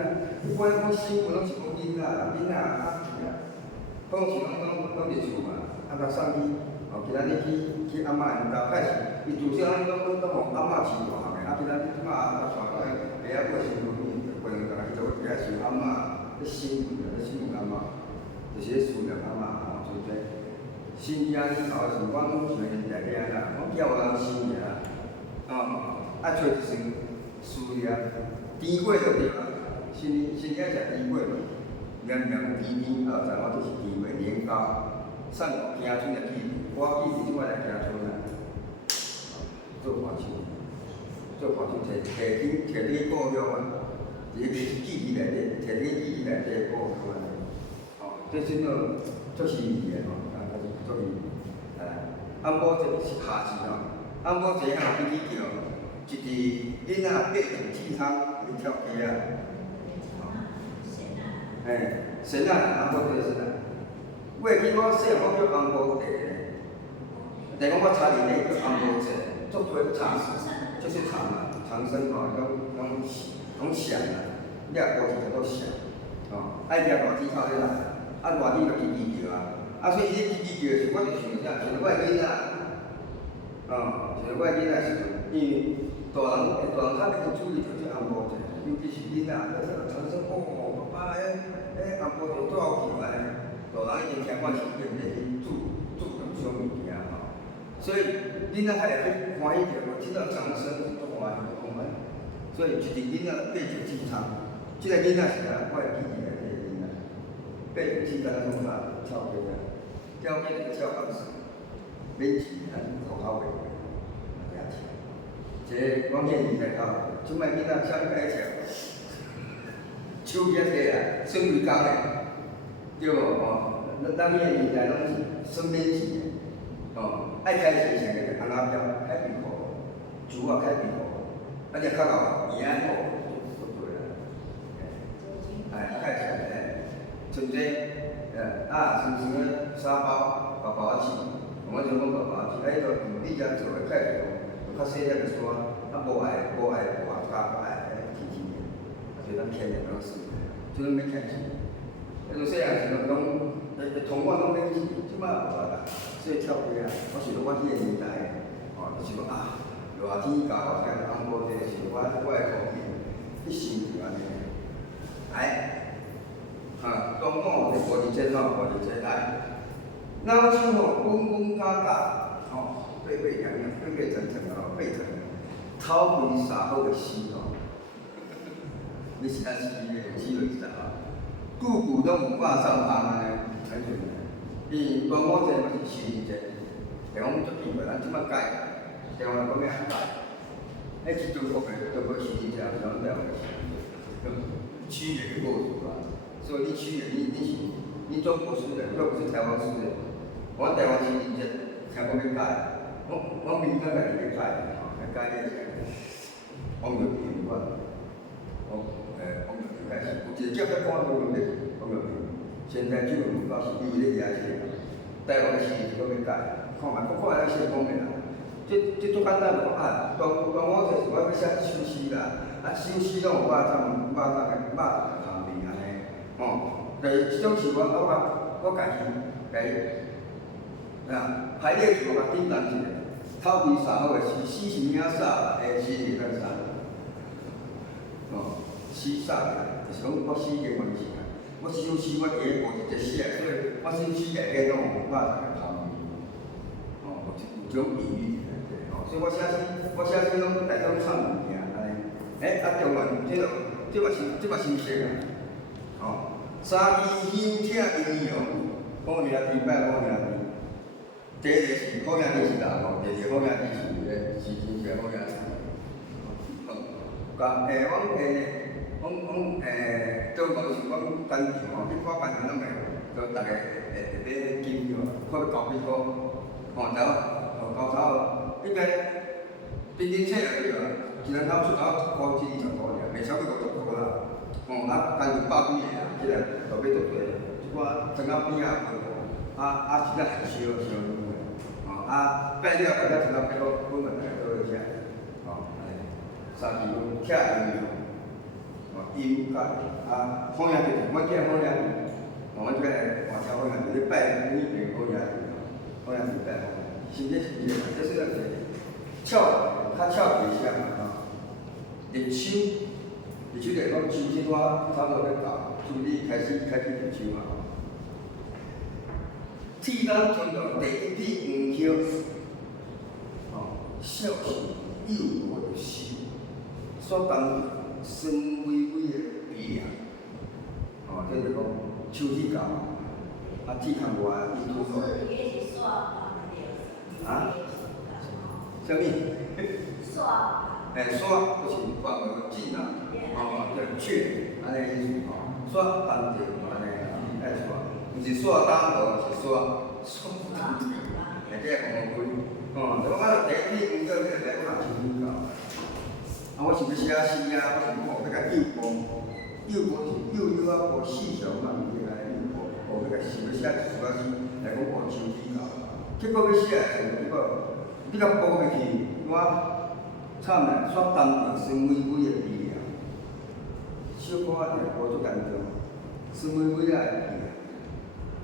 一般讲新闻拢是讲囡仔啊，讲是讲日厝嘛，若送去，今仔日去阿嬷因兜，开始伊自小拢互阿嬷饲大汉个，今仔日即摆传到下仔过身份伊就袂用甲伊就伫遐想阿嬷，新闻阿嬷，就是咧思念阿嬷所以说新正以后是阮全家己啊啦，我叫人新年找一身思念，甜粿就对啦，新正食甜粿，凉凉甜甜，知影这是甜粿年糕，送互乡村的弟弟，我弟弟即摆来乡村啊，做花手，摕去故乡啊，一个记忆内底，摕去记忆内底的故乡啊，这阵个足是意义的足意义。安保节是下次安保节比较一支囡仔爬上铁窗去跳街啊，神安保节神过去我细汉叫安保节咧，但讲我差年咧叫安保节，足长，就是长生拢响啊，你也高兴就都响，爱听大铁口咧来，大铁就叽叽叫所以伊咧叽叽叫时，我就想啥，想我囡仔，想我囡仔时阵，因为大人较袂去注意就是安保节，尤其是囡仔，常说爸爸安保节多好叫安尼，大人已经听惯习惯袂去注重啥物件所以囡仔较会去欢喜着，听到掌声就欢喜讲所以一个囡仔爬上铁窗，这个囡仔是我会记起来这个囡仔，爬上铁窗创啥跳街啊。跳街就跳钢丝，免钱，户口袂贵，掠钱。这我建议大家，即摆囡仔啥物爱跳，手机摕来，算几工的，对无？咱个年代拢是算免钱的，爱开钱啥个红仔票开皮裤，珠啊开皮裤，只较老平安好，就对啦。开钱像这。像个沙包、包包子，我就讲包包子，就你遮做个介绍，较细粒个山，无爱外加甜甜的，就咱欠的拢是，就咱免欠钱。迄种细汉时拢同我拢免钱，即摆无啦，所以跳街我想到我迄个年代，就想热天到，安保节是我的童年，一生就安尼，来。中午就过日节来，脑筋滚嘎嘎，背凉凉，背沉沉背沉，头皮沙好个死你是咱市的只有知道句都无法上班安尼，才准。伊端午节嘛是情人节，但讲足奇怪，咱即摆改，台湾讲咩改？迄时阵国内都无情人节，咱台湾区别去过出来。所以你区别，你中国式的，又不是台湾式的。我台湾情人节听讲要改，我民间家己要改，改个网络评论，网络开始，有一个叫做官方的网络评，现在基本不到是伊咧野些，台湾的事就搁要改，看卖看咱成功的啦。这足简单无啊，端午节是我要写首诗啦，啊首诗拢有肉粽的汤面安尼，吼。但是即种是我家己排列组合简单一下，头皮扫好的是诗是领扫，诗是干啥？诗扫的，就是讲我诗嘅关系啊。我首诗我伫咧无一直写，所以我首诗内底拢有肉粽的汤面，有种比喻。所以我写诗拢大种唱物件安尼。中原这嘛新鲜啊！三支香铁鸳鸯，好兄弟拜好兄弟。第一个是好兄弟是哪个？第二个好兄弟是真正好兄弟。中国是讲单场吼，你看单场拢会，就大家会买金票，看要交几箍，交头，应该平均册来个，一人头出头1箍至20箍尔，袂超过50箍啦。单场百几个啊，即个就买足多，即寡庄仔边啊，是咱很烧香拜了大家庄仔边本来都好食，三支香铁鸳鸯。伊甲好兄弟，我叫好兄弟，我即个换叫好兄弟，你拜你便好兄弟，好兄弟拜，是这，这是个巧技一项嘛立秋来讲，秋即我差不多要到，从你开始立秋嘛。铁当传到第一批黄叶，少时又未时，所当酸微微的味啊，这就讲秋天到，天空外伊拄好。啊？啥物？山就是放个景啊，叫雪，安尼意思山当地安尼爱山，毋是山当路，是山当地，这个红红就我第一批黄叶来讲秋天到。我是要写诗啊，我是要甲幼步是幼啊，无四条嘛，伊来幼步，要甲是要写一首诗来讲过秋天到。结果要写的结果步入去，我惨嘞，煞淡薄酸微微的味啊，小可仔也无足严重，酸微微仔的味啊，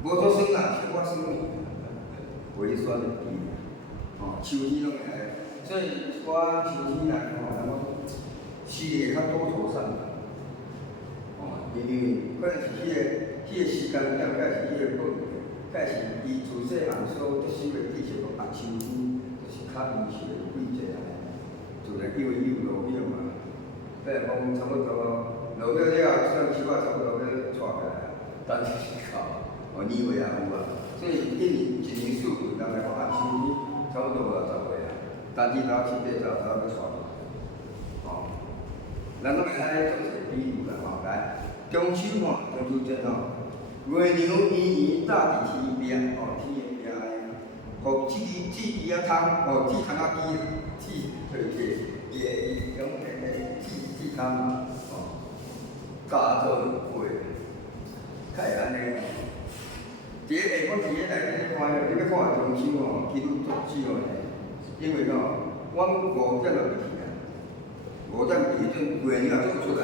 无足酸啦，小可酸微酸的味啊，秋天拢会来，所以我秋天来讲，诗会较多愁善感，因为可能是迄个时间点，甲是迄个本，甲是伊自细汉所接受的知识，讲秋天就是较阴湿的季节啊，就来叫伊落叶嘛。比如讲差不多落叶了，算树仔差不多要带起来啊，但是到年尾也有啊，所以一年四季，人来讲秋天差不多50岁啊，但是到7、8、9要带起来。咱拢会来做些比喻啦，来，中秋节月娘圆圆搭伫天边，天的边安尼，互铁枝仔通，铁通仔枝，就是伊种铁通嘛，加做花，较会安尼。第一个我伫咧内底看你要看中秋其实足少诶，因为阮5点就入去啊。5点伊迄阵月亮也做出来，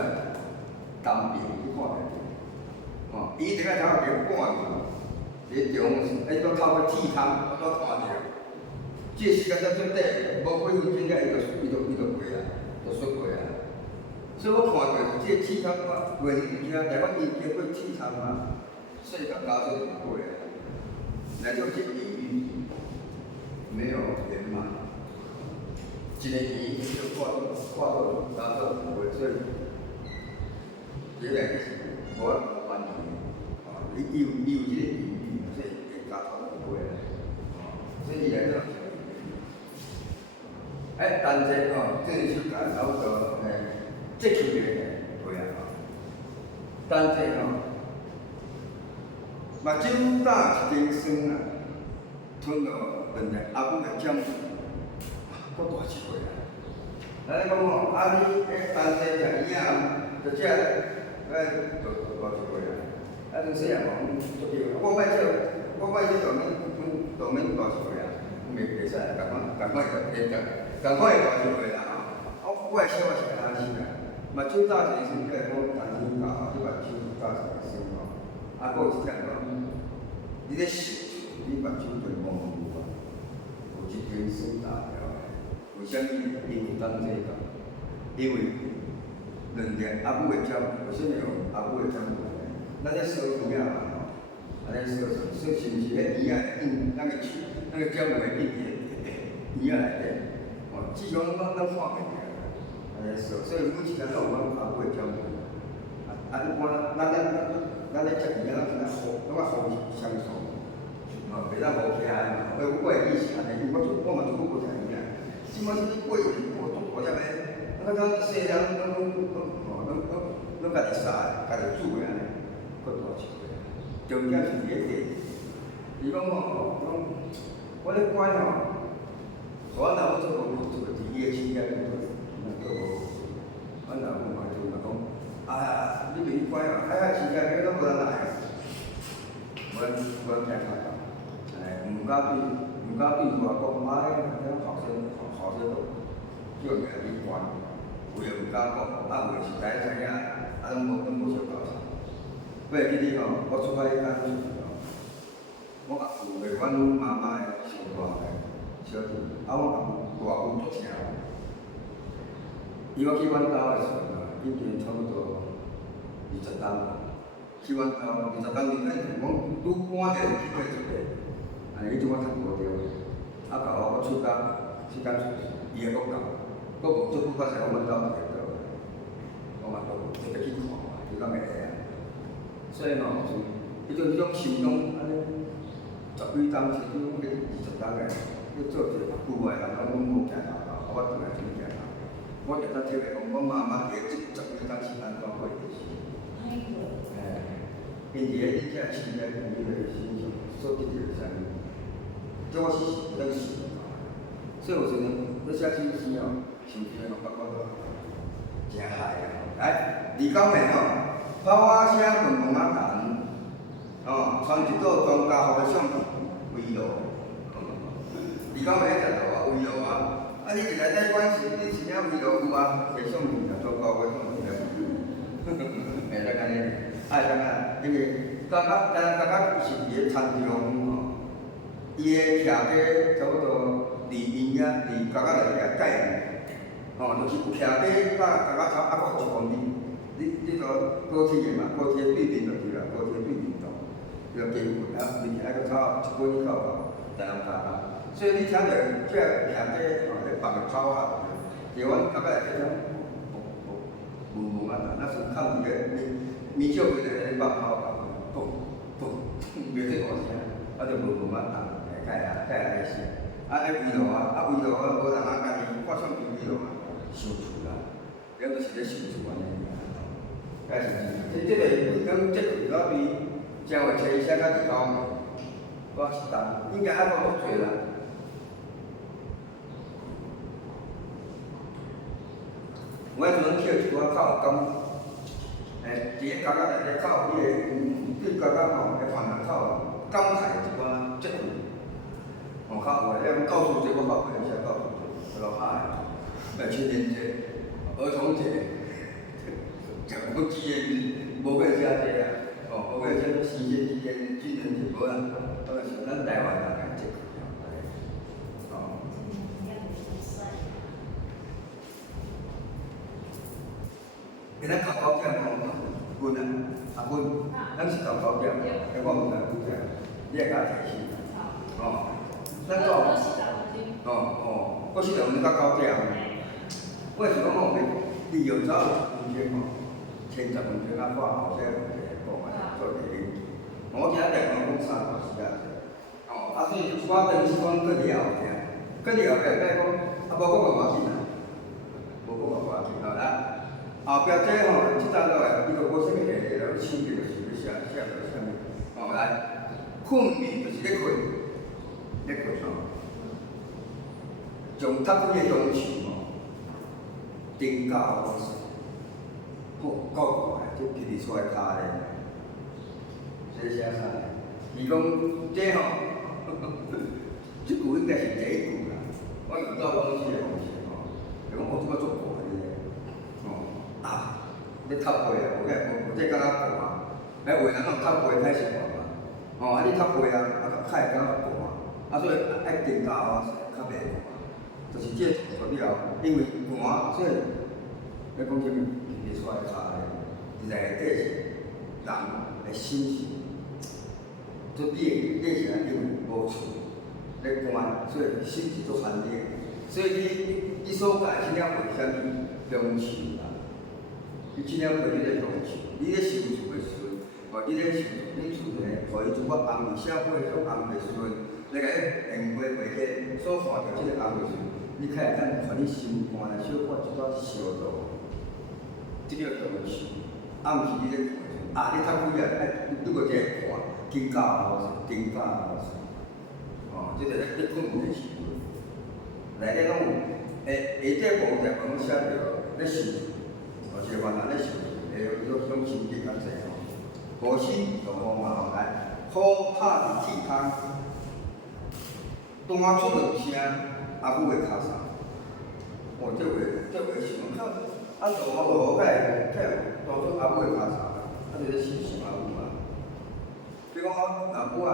东边去看下，伊伫个头前半暝，中都透过铁窗，我都看着。这时间才足短，无几分钟了，伊就过啊，就xuất过啊。所以我看着这铁窗，月亮物件，台湾伊经过铁窗嘛，世界加做就过啊。来做这比喻，没有圆满。一个圆就挂做加做过，所以这个是无完全伊有这个比喻，所以会加做过所以伊来讲。但是这是讲差不多这区别对啊。但是目睭打一根酸啊，吞落两个阿母的酱，搁大一回啊。咱讲你但是食影就食就大一回啊。就细汉足对，我摆这种当面大一岁啊，袂使，共款会共款会大一岁啦吼。我会小是安尼是啊，嘛最早是先叫我单天教，你目睭教一个先吼，啊，佫有一点讲，你咧想，你目睭就模糊啊，有一根线打了的。为什么因有当这个？因为两个阿母的照顾，为什么用阿母的照顾呢？咱咧烧鱼啊嘛吼，安尼烧是不是迄鱼啊印咱个手，咱个照顾会印伫鱼啊内底，哦，至少咱看袂着，安尼烧，所以每一天拢有阮阿母的照顾。一般咱咧食鱼啊，咱怎啊互相处，哦，袂当无起来嘛。我会意是安尼，因为我嘛做过食鱼啊，即摆即过我做过只个。咱细人，拢家己杀，家己煮个安尼，佫大一个。重点是伫咧地，伊讲吼，我咧管吼，所以咱老母做无做，伫伊个亲家做，做无。阮老母嘛就讲，啊，你袂去管哦，亲家叫咱无人来，无人听他讲，毋敢对外讲，咱后生叫人去管。有诶毋敢讲，有诶是知影，拢无小搞啥。我会记得吼，我出发迄天时候，我阿舅为阮妈妈诶上大诶小弟，我阿舅足疼。伊我去阮兜诶时阵已经差不多20冬，去阮兜20冬年间，讲拄赶着去过一个，安尼伊做我读无着，甲我出工时间伊会搁教。佫无做不发财，我们到底个，我嘛都特别去看嘛，伊讲会个啊。所以吼，迄种心中安尼10几冬，甚至讲20冬个，去做一个旧个人，拢无行头路，我从来真行头。我就当体会讲，我妈妈伫即10几冬是安怎过日子。因伫咧你遮亲戚朋友的身上所得到啥物，这我是认识。所以有时阵，你写手诗哦。手机哦，包括真害啊！来，29暝吼，炮仔声蹦蹦啊弹，哦，传一组庄家户的相片，围炉。29暝一直路啊，围炉啊，你一内底管是你是领围炉有啊？摕相片啊，庄家户的相片啊，会当安尼，会当啊，因为刚刚是伫咧田中吼，伊个徛在差不多离因啊，离刚刚来徛界面。哦，就是有徛底，甲差还佫有1公里，你个高铁个嘛，高铁对面就是啦，高铁对面道，要经过啊，面还佫差1公里到台南站啊。所以你听着这徛底吼，咧放个草啊，台湾感觉会种雾啊，那是看伊个米少几个咧放草啊，嘣嘣，袂说大声，啊就雾啊动，会来声。啊，围炉啊，围炉啊，无人啊家己挂相片围炉啊。收厝啦，了就是咧收厝安尼尔，解是这个讲这个老对正话找伊写较2高，我是当应该还佫足侪啦。我迄阵捡一寡草柑，伫咧家内底草，伊个对家吼个番人草，柑菜一寡植物，较有诶，告诉这我老婆写告诉老海。青年节、儿童节，讲不纪念，无过遮济啊，无过遮新鲜纪念纪念节无啦，我是咱台湾人个节，今仔考考点吼，阮啊，阿阮，咱是考考点，我毋知拄者，你会甲我提醒，咱讲，我是用你甲考点。我是讲吼，你有早有文件吼，前10分钟啊，挂后尾文件讲啊，做个研究。我今仔电话讲3个时间，所以我等于是讲搁伫后边，搁伫后边，讲无讲无要紧啦，无讲无要紧啦。后壁这吼，即搭落来，伊就无啥物下下了，手机就是要写到啥物，来，困眠就是咧困吼，从读几个钟头吼。顶教我说，够大，这提出来卡咧，这写啥？伊讲这吼，这句应该是第一句啦。我遇到公司的同事吼，就讲我即摆做过的咧，啊，你读背啊，有这敢若过啊？来为人讲读背太习惯嘛，啊你读背啊，较会敢若过啊，所以爱增加较袂过啊。就是这做了，因为寒，所以要讲什么，提出来下内底是人的心情。做你是因为无厝，咧关，所以心是足烦恼。所以你所干即了为虾米享受啦？你即了为你咧享受，你咧收厝的时阵，你咧收你厝咧，互伊做我安慰社会所安慰的时阵，你甲伊缘花袂起，所看到即个安慰时阵，你开会当互你心肝咧小可一寡消毒，即个享受。啊，毋是你咧看你读几啊？你无一个看。更加好势，更加好势。即个你困的时阵，内底拢有，下底无在讲写着咧受，一个犯人咧受，会有种心结较济吼。无死就好麻烦，好拍伫铁骹，单出落声，阿母的骹上。这话想到，按照我甲会单出阿母的骹上，就咧死阿母嘛。比如讲，若我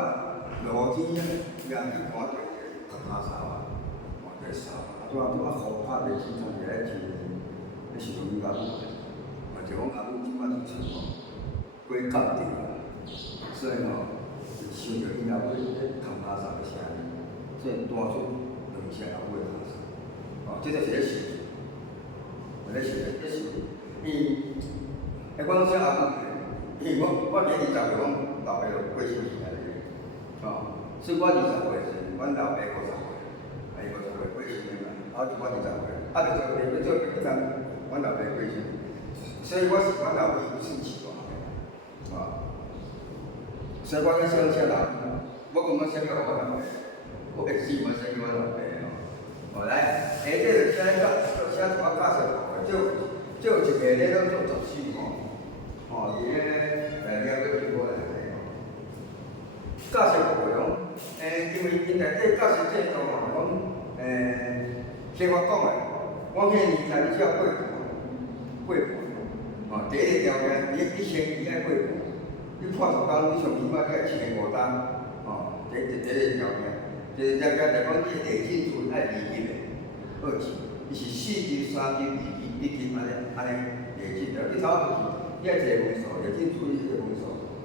落雨天也去看到脚骹扫啊，在扫，拄仔雨拍袂起，从一个天，你是讲你阿母，就讲阿母即摆就像过角着啊，所以就想着伊阿母咧脚骹扫的声音，所以单出两声阿母的脚扫，这就是咧想，咧想，伊，我拢说阿母，因为我今20岁讲。老爸就过身去安尼，所以我20岁时，阮老爸50岁，50岁过身的嘛，就我20岁，就做平常，阮老爸过身，所以我是阮老爸不算奇怪的，所以我咧想写人，我讲我写给我老爸，我会死我写给我老爸来，下底就写一寡教授，就一个咧拢做杂书伫咧了解中国来。教授部讲，因为因内底教授制度嘛，讲，听我讲诶，我迄年代你只要过半，第一个条件，你先爱过半，你看十工，你上起码要15单，这第一个条件。第二个条件就讲你地震厝爱离级诶，二级，伊是4级、3级、2级、1级安尼地震条，你头你爱摕分数，地震厝伊摕分数，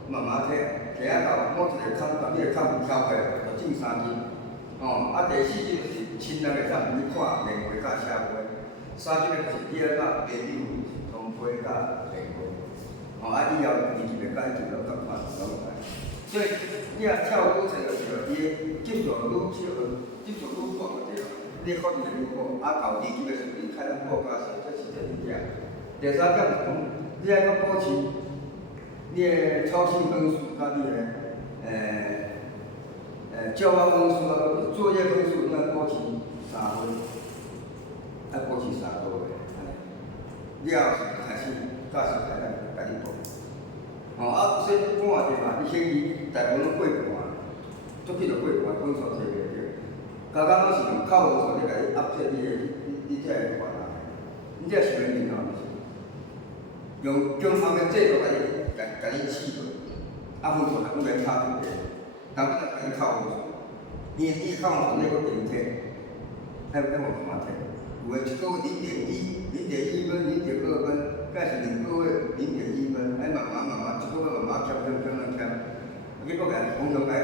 慢慢摕。摕啊到某一个坎，你个坎超过就进3级，第4级就是亲人个坎，你看面会甲社会，3级就是第二个朋友同会甲面会，以后2级就甲伊就到看所以你若跳过这个时候，伊个接受愈少，接受愈广个对咯，你发展愈好，到2级个时候，你开咱国家是这是第2点。第3点是讲，你爱搁保持。你个操行分数，甲你个教学分数啊，作业分数，你要保持3分，要保持3个月，你了后开始教授开始甲你讲，所以看者嘛，你先期大部分拢过半，足紧就过半，分数摕袂着，刚刚拢是用考分数咧甲你压制你才会烦恼，你才是要认同，用中学个制度甲你试过，分数还不免差别，当然甲你考分数，你考分数你搁平替，无办法替，有诶一个月0.1分，0.2分，假是2个月0.1分，慢慢，一个月慢慢减，结果往上甲伊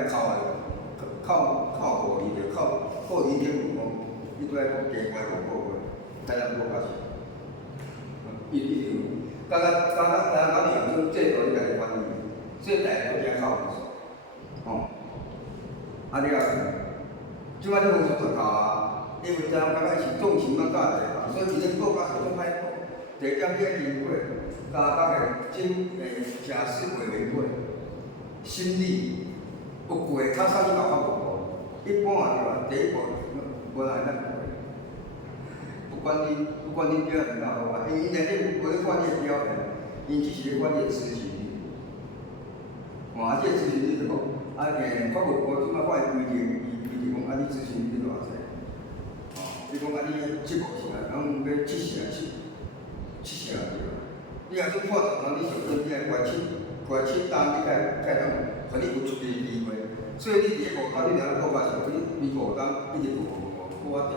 考5年就考0.5分，你拄爱讲加乖5个月，才能过考试，一定有。刚刚你用制度你家己管理，所以大家都惊考分数，你啊，即摆这分数就高啊，因为咱刚开始重情嘛教者嘛，所以今日国家是种歹考，第一点你爱经过，加个正式话袂过，心理有过，较少你搞较无过，一般啊对吧？第一步无人会当过。不管你表现到好，因为伊内底无咧管你表现，伊只是咧管你执行力。这执行力就讲，法国即摆法规定讲，你咨询你偌济？你讲你职务是啊，讲要7成对。你若做破断，你上紧你爱关七单，你才通，互你有出去机会。所以你伫个5单，你若国外上，你5单一直无法第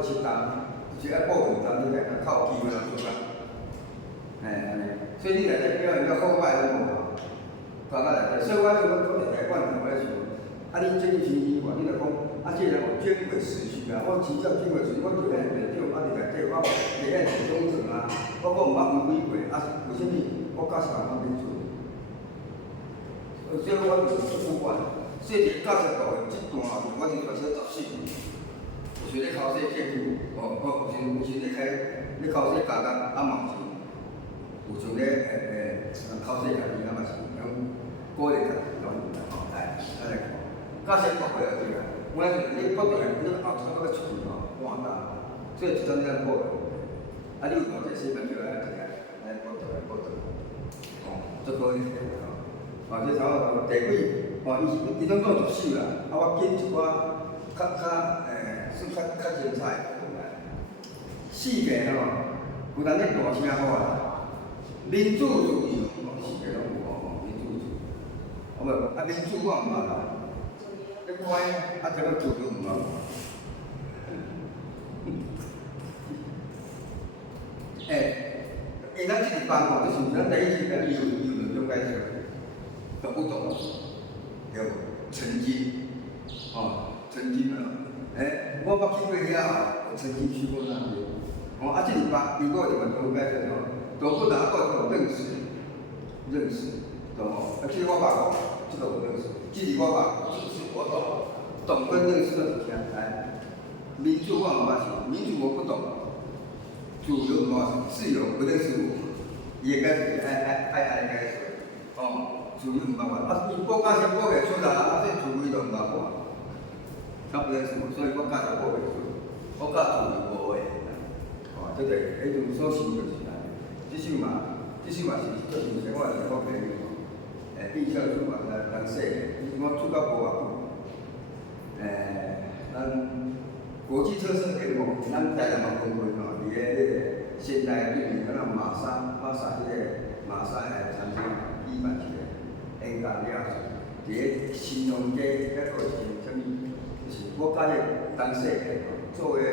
7单，就是爱报2单，你才较有机会通做工。安尼，所以你内底表现较好歹拢无啊，放到内底。所以我就讲台湾人，我咧想，你这个星期话，你著讲，这个人有经过时序啊，我真正经过时序，我就喺内底，我伫内底，我伫喺市中层啊，我毋捌违规过，为什么我驾驶人方免做？所以我就是主管，所以驾驶部的这段后面，我就开始14年，有时咧考试检举，有时咧考试加工，嘛是。有像咧考试家己嘛是，讲鼓励家己拢有啦吼，来看，驾驶部的对啦。我你不断你后头要出去吼，换单，所以一种咱报的。你有偌济新闻就来报道，足可以吼。这差不多地几，伊拢讲着手啦，我拣一寡较算较精彩的。4个吼，有咱咧大声好啊。民主自由，4个拢有吼，民主自由。民主我毋捌啦，你乖，这个自由毋捌。因咱这个班吼，就是咱第一次跟语文中开始，都不懂，有曾经，曾经我捌去过遐，我曾经去过那边。这个班如果你们中开始吼。都不能够认识，懂无？这个我捌讲，这个我认识，这个我捌，就是我懂跟认识的是啥？来，民主我毋捌是，民主我不懂，自由毋捌是，自由不认识我，伊会解释爱解释，自由毋捌我，伊报价是报袂出啦，这自由都毋捌我，他不认识我，所以我价就报袂出，我价自由无诶，这个迄种所想就是。这首嘛是做以前我是我朋友印象书嘛，人写的，我出到无偌久。咱国际特色联盟，咱台南嘛分会吼，伫个现代对面，咱马莎迄个马莎来参加举办一个演讲了，伫个新农街，还佫有一个啥物，就是我甲迄当时做演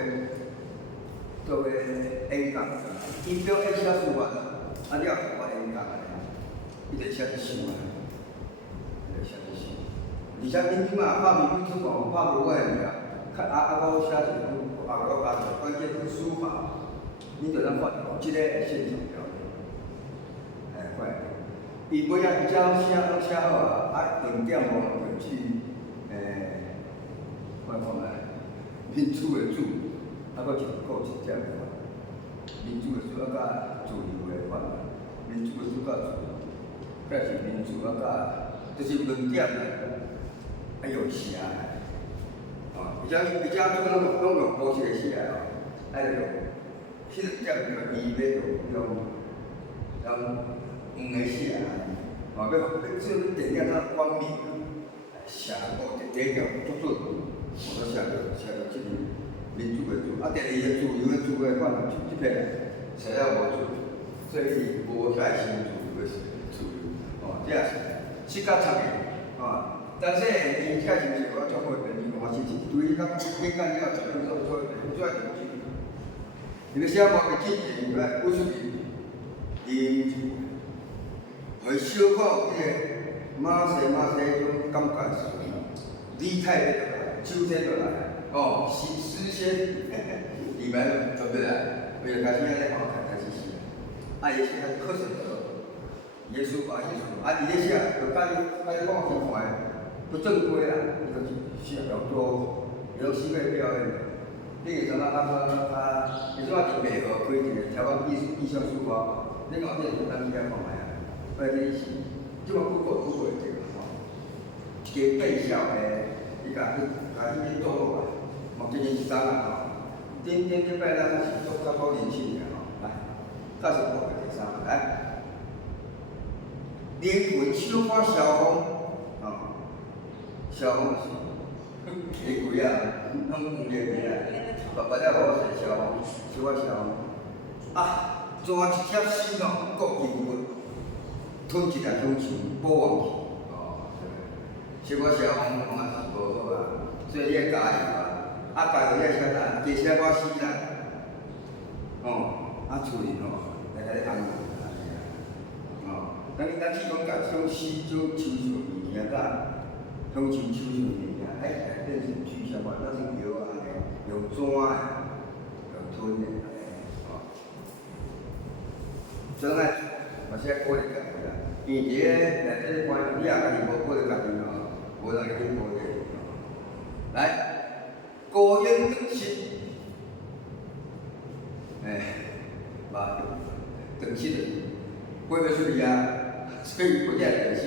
讲，伊表爱写书法，你也同我演讲个，伊就写一首啊，而且恁即马拍民主出版，拍无我个名，我写一个，我加一个关键是书法，恁就咱发即个现场表演，快，伊每日写好重点就去我看下，民主个主。佫一点个，民主个主甲自由个法，民主个主甲自由，再是民主甲，就是论点个，还有写个，而且拢用古式个写个，用迄个点个字要用黄个写个，要做电影较光明，写第一条足准，我写到即个。民主个主，第二个自由个自个款，即片写了无准，所以无改新自由个自由，这也是7甲7个，但是伊改新自由，我足好个，伊讲是一堆甲演讲了，全部做主要就是，伊个写无个记忆，伊来武术伊会小可有迄个马西迄种感觉是，理态的手体落来。诗仙，里面对不对？我就开始安尼开始写，伊写课程耶稣吧耶稣，伊咧写就甲你讲很快，不正规啦，伊就是写比较多，有4个表演。你会知影你即马伫美国开一个台湾艺术书法，你后壁就当去遐看卖啊，或者你是即马Google会着一个变小的，伊甲你倒落来。今年13啊吼，顶摆咱是做较多年轻的吼，来，开始报第3个来，连文小可消风，消防是，伊贵啊，拢唔热个啊，爸爸了无是消防，是我消防。啊，怎一贴死咯，国旗骨，吞一条香肠，保旺去。哦，是我消防嘛是无好啊，所以你要加油啊！啊，加油要写啥？加写我死啦！哦，啊厝里吼，来甲你安慰安尼啊。哦，咱去讲甲种四种抽象物件，甲香肠抽象物件，哎，变成具象化，那是药安尼，用纸的，用吞的安尼，哦。所以咱嘛是要鼓励家己啦，因为伫个内底咧关，你也家己无鼓励家己吼，无人会去鼓励你吼。来，高音得失，嘛，得失的，过袂出去啊，所以不要得失，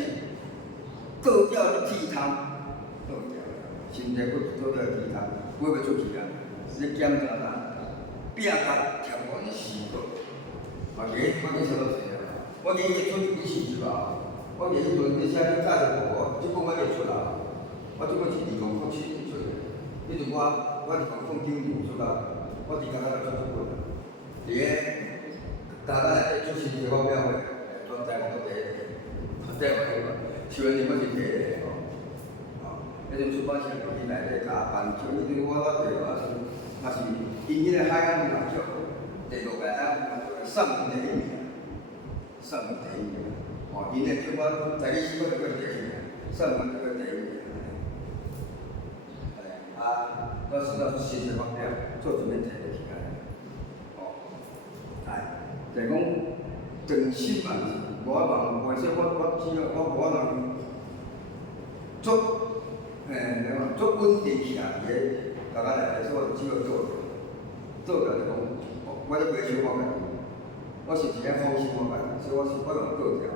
倒吊铁汤，倒吊，身体骨倒吊铁汤，过袂出去啊，你检查啦，拼甲贴完的死过。我今啥都写啊！我今日出去几时吧？我今日做你写你价值无？即本我会出啦。我即本是二公国亲自出的。迄阵我是从凤顶流出啦，我伫家己出一本。伫个家内底做新闻发表会，全台湾都第一个，第一个，像你我是第一个吼。哦，迄阵出版社伫内底加班做，迄阵我第也是因迄个海洋文学第6个啊。上第一名，上第一名。哦，因咧叫我在历史课就过第一名，上文就过第一名。啊，我是到新闻方面做准备提落去个。哦，就讲诚信嘛，无法忘，或者我只要我无法通做，做稳定起来，伫个大家来说，只要做着就讲，我咧袂想我家己。我是一个好心我家己，所以我用倒条，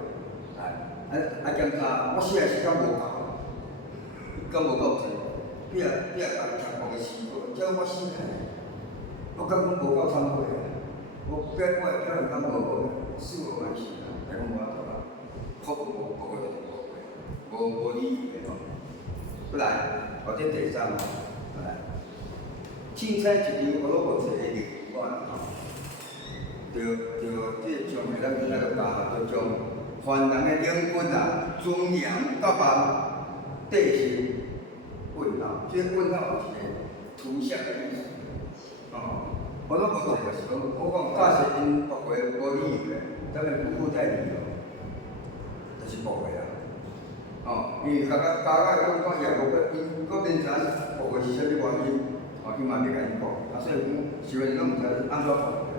检查我写的时间无够，敢无够济，你也家己贴簿个死过，叫我死开，我根本无够惭愧啊！我表现敢无好，4、5万是啦，但讲无法度啦，考无过就无理由的吼。不来，或者第3吼，来，凊彩一张我拢无坐的日我吼。即个上面咱今仔就教，就将凡人的灵魂啊、尊严、甲万底线问候，即个问候有一个图像的意思。哦，我拢无做就是讲，我讲假设因驳回无理由的，咱个不附带理由，就是驳回啊。哦，因为甲讲也无因个变成驳回是啥物原因，哦，伊嘛袂甲伊讲，啊，所以想的拢毋知安怎驳。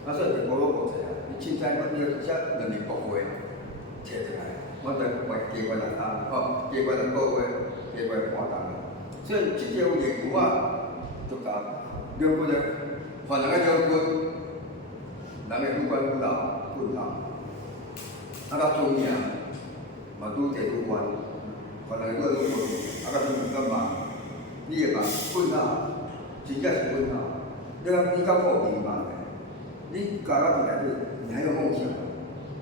啊，所以就无拢无济啊！你凊彩我要写2日驳回，摕出来，我再加关2下，哦，加关2个月，加关半冬。所以即条业务啊，就甲两分的，凡人个两分，人个不管不老不老，啊，甲尊严嘛愈摕愈悬，凡人个愈分，啊，甲尊严个嘛，你个嘛本啊，真正是本啊，你较好迷茫个。你家到内底，你还有梦想，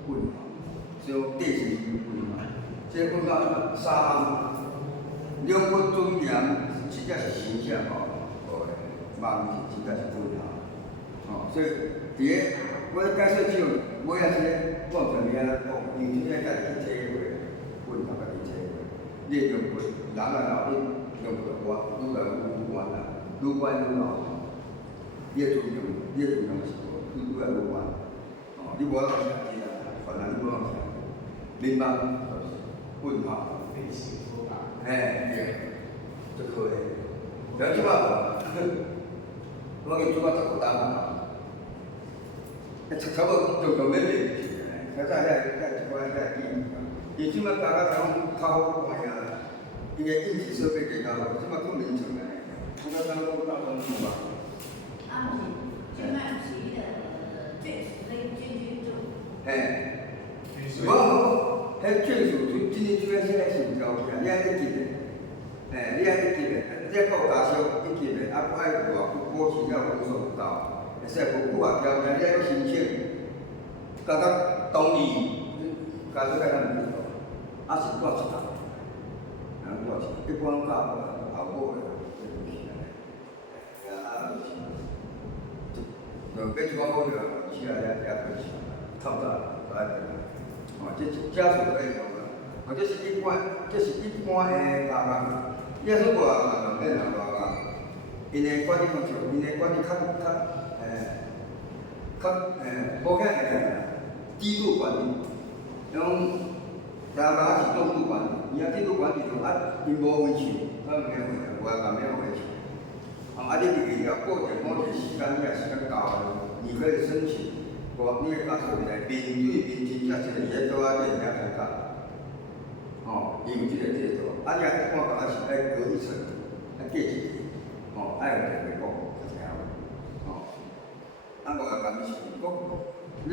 问号，所以底线是问号。这问号3项，两分尊严，真正是形象吼，梦是真正是问号。哦，所以伫个我解说只有尾仔这我就名讲，因为这个家己体会，问号家己体会。你用分，人啊老，你用分我愈来愈弯啦，愈弯愈老。你的尊重是。愈来愈弯，哦，你无法想起啦，凡人你无法想，明白？问号，内心说吧。对，就可以。了即摆我已经做到15单啊，差不多就免面去，较早一寡伊即摆大家讲较好看呀，伊个应急设备更加好，即摆更名城嘞，我刚刚讲到东西吧。啊，即摆是迄个。嘿，无，迄眷属今年主要现在是有交期啊，你爱去记的，你爱去记的，这个加上去记的，啊，不爱偌保持了分数到，会使无久啊交期，你爱去申请，甲同意，加出来咱唔知道，啊是多一项，多少钱？一般拢到后尾啦，就要一万块了，起来也亏钱，差不多就爱定。哦，这家属可以用啦。哦，这是一般的工人。你若说外行就免啦，外行，因的管理方式，因的管理较保险的制度管理，种大家是重度管理，伊啊制度管理就因无维修，免费啊，外行免维修。你入去了，过一某一个时间，你若时间到了，你可以申请，你的家属会来面对面真正一个倒仔店遐开讲。伊有即个制度，你若一般讲是爱隔一层，隔一个，爱有特别讲，就这样。我来讲是讲，你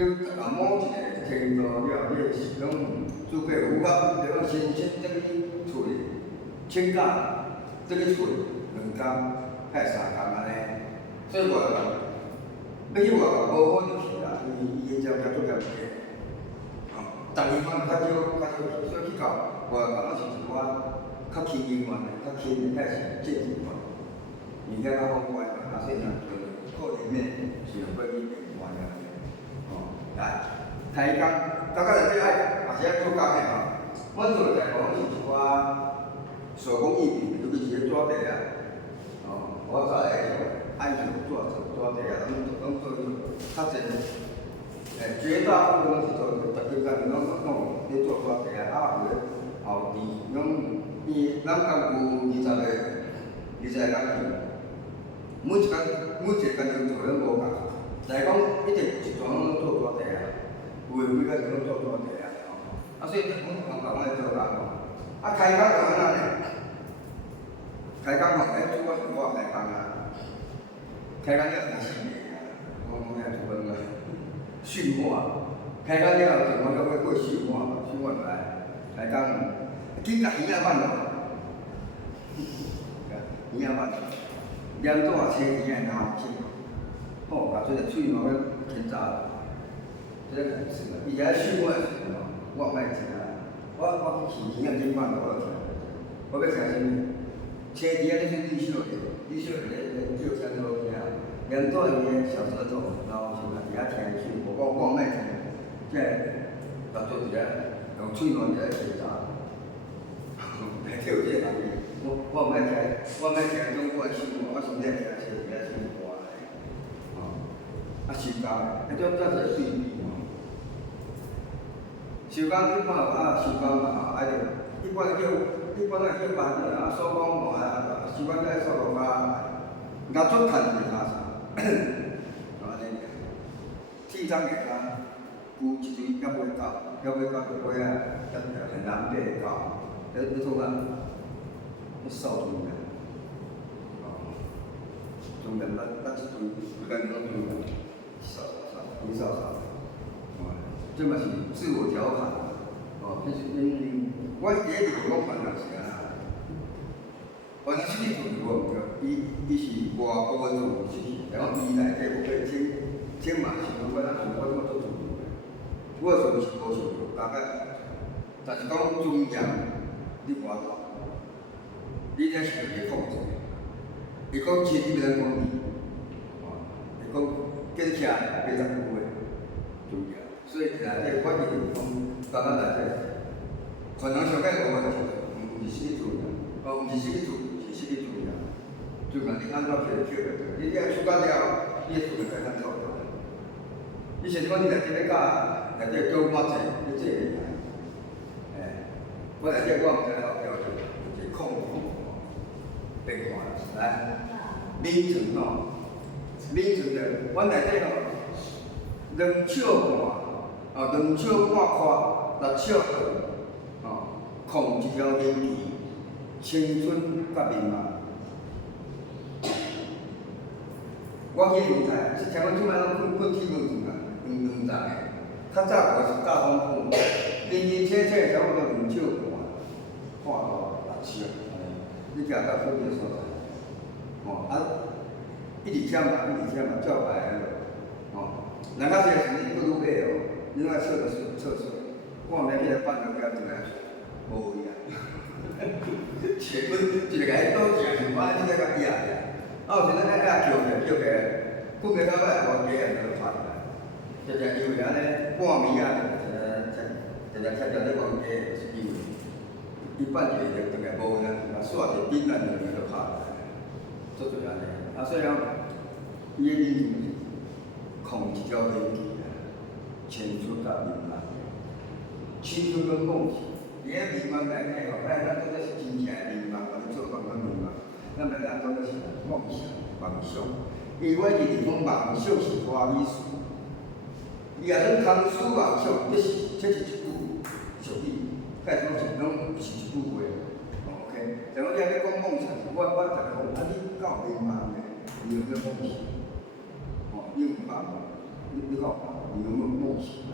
某一个程度了，你是讲资格符合，就讲先等于处理，请假等于处理2天，还是3天安尼。所以我讲，要去外国无可能去啦，伊的条件做较低。逐年可能较少，所以去到外国是一寡较轻人员的，较轻的，还是正人员，物件较好管嘛，所以呢，可能免是用过去变换了。来，开工，大家内底爱，也是爱做工的吼。阮做大部分是一寡手工艺品，尤其是纸地啊，我早会爱做纸地啊，拢做较侪。绝大部分拢是做，大家拢咧做纸地啊，后期咱干有20个人去，每一个工人做拢无共。来讲，一定有一桩拢做纸地啊，有诶几个是拢做纸地啊，所以阮共来做工。开工就安那呢？开工嘛，主要是我开工啊，开工了开始我遐做饭啊，训话，开工了就我要过训话就来，开工，紧甲鱼仔饭咯，鱼仔饭，连带车鱼仔拿去。把这个水嘛要添炸，这个是嘛。伊遐训我的时候，我莫食，我去鱼仔煎饭我食，我要食啥物？车鱼仔你说你小个叫啥物听？连带伊的小舌头，然后是嘛，伫遐听水，我莫听，即当做一个用嘴巴一个煎炸，来叫这个人，我莫听，种我的生活，我是咧听车鱼仔生活。收工，这是对比嘛。收工你看收工嘛，一般叫班的手工活收工在手工拿出摊是干啥？安尼，铁章下骹，牛一堆还袂到，就尾很难买到，你做啊？你扫中人，中人咱一堆，不干中人。少，这嘛是自我调侃，我第一就讲烦恼是安那，反正实际做我毋对，伊是外国的做事情，然后伊内底有个这嘛是我怎么做主，我做是无想到，大概，但是讲中央你无法度，你这是要控制，伊讲钱你不能管伊，伊讲。跟起来非常不会，重要。所以内底管理地方，刚刚内底，可能上届无问题，毋是实做呀，毋是实做，是实做呀。就讲你按照票票的，你要出工了，你做会较错。以前讲你内底要教，内底教我者，你这厉害。我内底我毋知道标准，就是控变化来，名称吼。名称的，阮内底吼，2尺半，2尺半宽，6尺长，控一条面皮，青春甲面貌。我去轮胎，像阮即摆拢困铁门啊，两层的。较早我是大风铺，真切差不多2尺半，看到6尺，你行到附近所在，1、2天嘛，照排安尼，人家这个是你不如买哦，你那厕所，看明天办个标准来，无伊啊，结果一个甲伊倒正是我安尼在甲伊啊，有时咱爱叫叫个，困个到尾无鸡啊，就发起来，就因为安尼半暝啊，就吃着咧讲鸡，就是因为伊半夜就顿个无人，啊煞着顶来就拍来，做做安尼，啊所以讲，伊个理念控一条飞机啊，牵出甲民望，牵出个梦想。伊个民望内底吼，咱当作是真正的民望，或者做讲个民望，咱袂当当作是梦想、梦想。因为我认为讲梦想是花美事，伊若算空思梦想，这是一句俗语，介讲是拢是一句话。OK， 像我今日讲梦想，我逐个讲，啊你敢有迷茫呢？你有没有梦想？哦，你有梦吗？你讲你有没有梦想？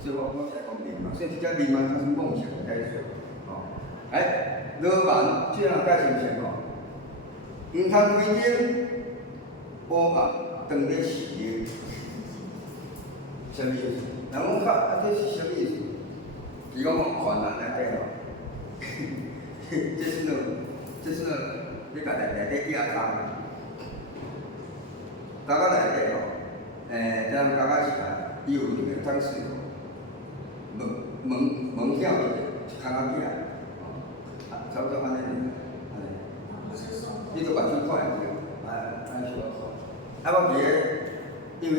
所以我才讲迷茫，所以这只迷茫它是梦想的解说。哦，罗曼这样解释是吼，唔通规定乌梦当咧是业，什么意思？人讲较这是什么意思？是讲困难内底吼，这是你甲内底压空，大家内底吼，咱感觉是啊，伊有一个当时。门晓一空仔仔，差不多安尼，你都把手看下，安尼小看。我记个，因为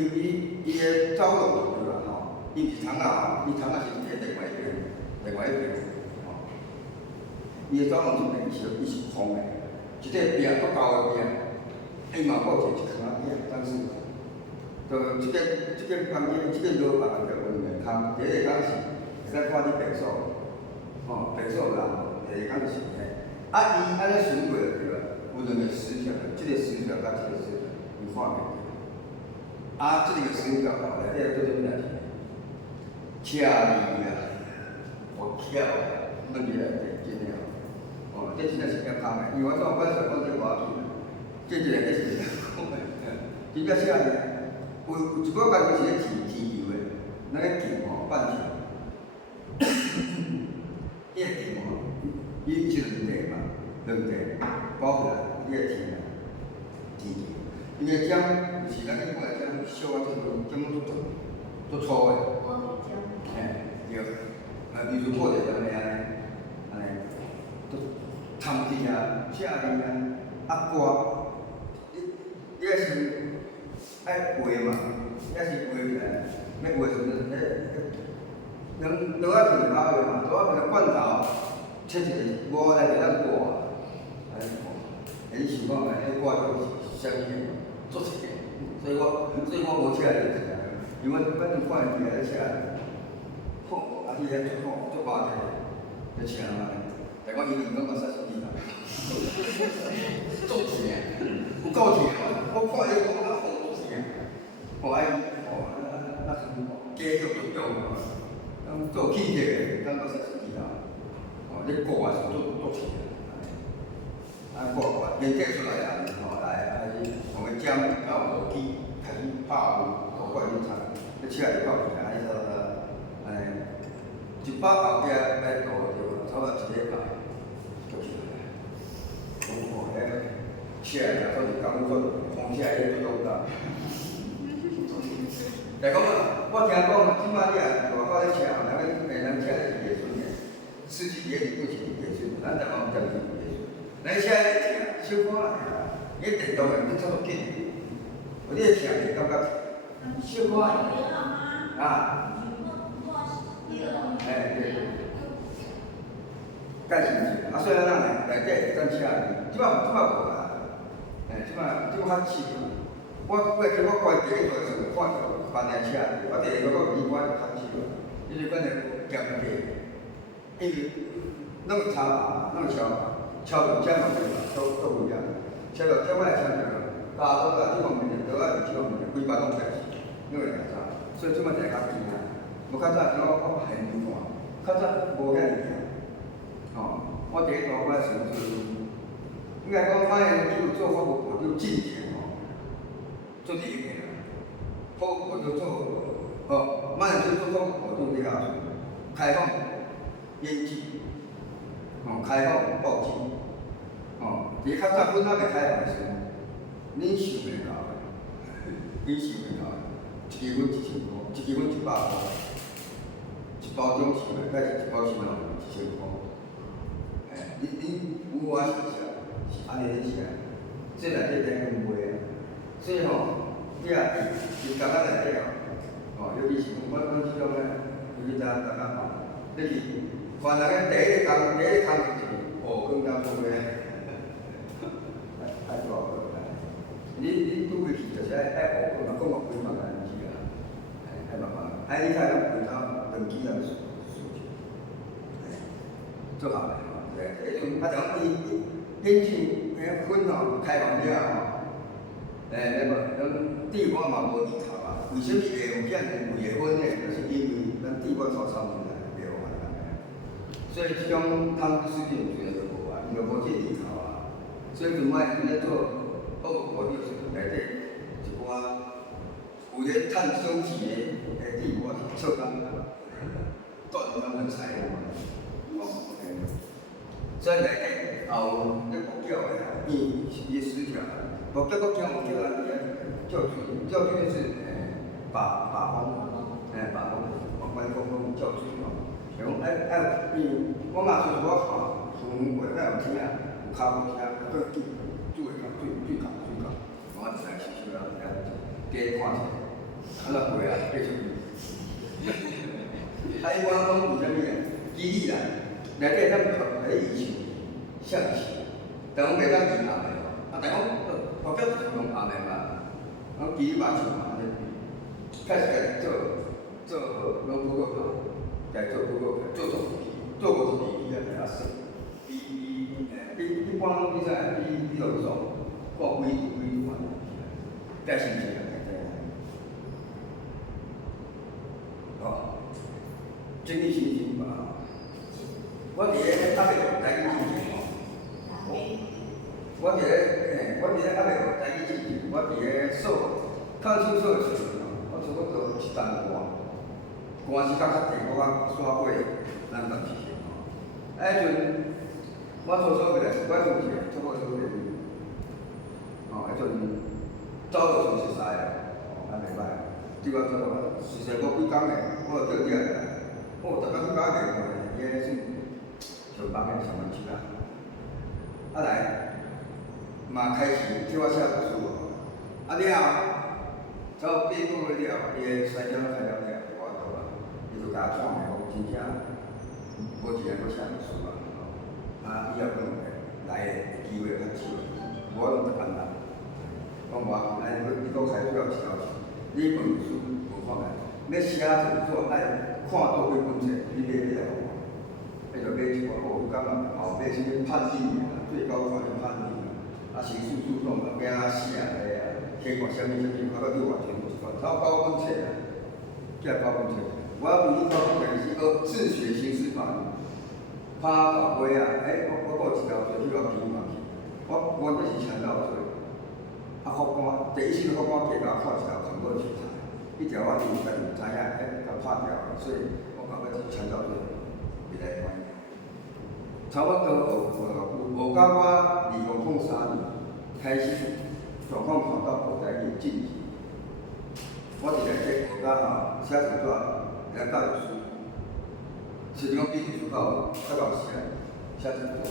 伊个走路对啦吼，伊是窗仔，伊窗仔是伫另外一边，吼。伊个走路这边伊是空的，一块壁足高的壁，伊嘛顾一空仔壁，当时，就这个房间，这个楼房叫温暖空，第一个空是。在看你白素，吼，白素人，第二讲就是嘿，伊安尼选过对啦，有两个时条，即个时条甲即个时条，你看袂到。即个时条吼，内底做啥物代志？车字啦，巧啦，问题内底真诶哦，这真正是较空诶，因为我本身讲这话语，这一个是讲诶，真正写诶，有一个班就是咧天游诶，那个天吼半球。伊个题目，伊是两题嘛，包起来，伊个题啊，题，伊个针是咱一般个针，小啊，针做粗个，对，比如过着安尼，都探字啊，写字啊，歌，伊个是爱画嘛，也是画起来，要画时阵，倒仔是跑个嘛，倒仔个罐头，切一个无来就咱挂，安尼看，你想讲迄挂是啥物个？做一个，所以我无车就吃，因为反正看伊咧吃，好，伊咧做麻者，就吃嘛。但我伊感觉煞是甜啦，足甜，有够甜我看伊讲啊，好甜，那是鸡肉就用做气质的，感觉煞是甜啦。你过啊是足甜过面摘出来啊，来用个针到无机开始拍无怪你炒，你切来到面啊，伊100包只来度就差不多1礼拜，就起来。我看切来都是讲说风车伊做到。来讲我听讲，即摆你啊外口咧车，人车是艺术个，司机也是过去艺术，咱台湾讲是艺术。咱车咧停，小可啊，伊电动个，你差不多紧，有你停你感觉小可啊。对。介是毋是？所以咱内底会当车，即摆无啦，即摆较少。我过去我关第一座时看到班台车，我第二个我离我就较少，因为反正减价，因为拢有差嘛，拢有超着车嘛都有影，超着车摆超着，加多个这方面的，多啊这方面的，规班拢在，因为差，所以即摆就较紧啊。无较早我现场看，较早无遐尔惊，我第一座我想做，应该讲马英九做法务部就进前做第一个啦，我就做，马英九做法务部就比较开放、严谨，开放报纸，伫较早本仔未开放的时阵，恁想袂到的，恁想袂到的，一支粉1000箍，一支粉100箍，一包中式的，甲是一包新的1000箍。恁有我是是安尼咧是啊，这内底在分卖啊，所以你啊伫工厂内底尤其是阮即种咧，尤其咱工厂你是凡人个第一个工就是学光工做伙。太大个，你拄开始就是爱学过嘛，讲几万个字啊，太麻烦了。你看咱平常登记啊，做好了对，迄阵从引进粉开放了那么咱地瓜嘛无日头啊，为什么会有这样贵的粉呢？就是因为咱地瓜炒产品袂有限所以这种汤水品绝对无啊，因为无这日头啊。所以阵摆咧做我就是内底一寡有咧趁手钱的地瓜是错工断咱们财务所以内底也有咧国叫的，伊失调，国叫国叫咱教训是把风，关公教训像我嘛就是我看新闻过，有听有脚有听，个煮的水讲，我一来试试啦，加看者，那过啊，继续。一般讲是啥物啊？基理啦，内底咱可以象棋，但我袂当移暗的但讲国家是用暗的嘛，我基理嘛像嘛安尼比，开始做拢不够好，家做不够，做无是比啊，袂晓算，一般你知比落数，过几万，该心情啊，经济心情嘛，我伫咧阿伯台语进行我伫咧阿伯台语进行，我伫咧看守所的时阵我差不多一担歌是较低，我煞过咱当时迄阵我初回来，我做一个差不多迄阵走路算熟悉啊，袂歹。对我做实在无几工诶，我就叫你来。大家去搞电话，伊个算上班诶上班时啊。来，嘛开始叫我写故事了，走8个月了，伊个西点开了我倒啦，伊就甲我创下，真正无一个要写故事啊。以后可能来诶机会较少，无拢就简单。我无你讲开主要一条是，你本书无看来，要写著做爱看倒几本册，你买了无？迄就买一寡我感觉后买什么判例啊，最高法院判例啊，刑事诉讼啊，变啊写个啊，听看啥物，啊个对外全部一款，超9本册啊，叫9本册。我唯一9本册是个自学刑事法律，拍大杯啊，我有一条做迄个评嘛去，我这是强盗罪。法官第一次法官给我看一条很多题材，一条我自己家己唔知影，甲拍掉，所以我感觉是强盗罪，袂来关。差不多学到我2003年开始，状况看到国台语禁止，我伫内底学到写成纸，来教育书，是讲比图书馆较老实写成纸，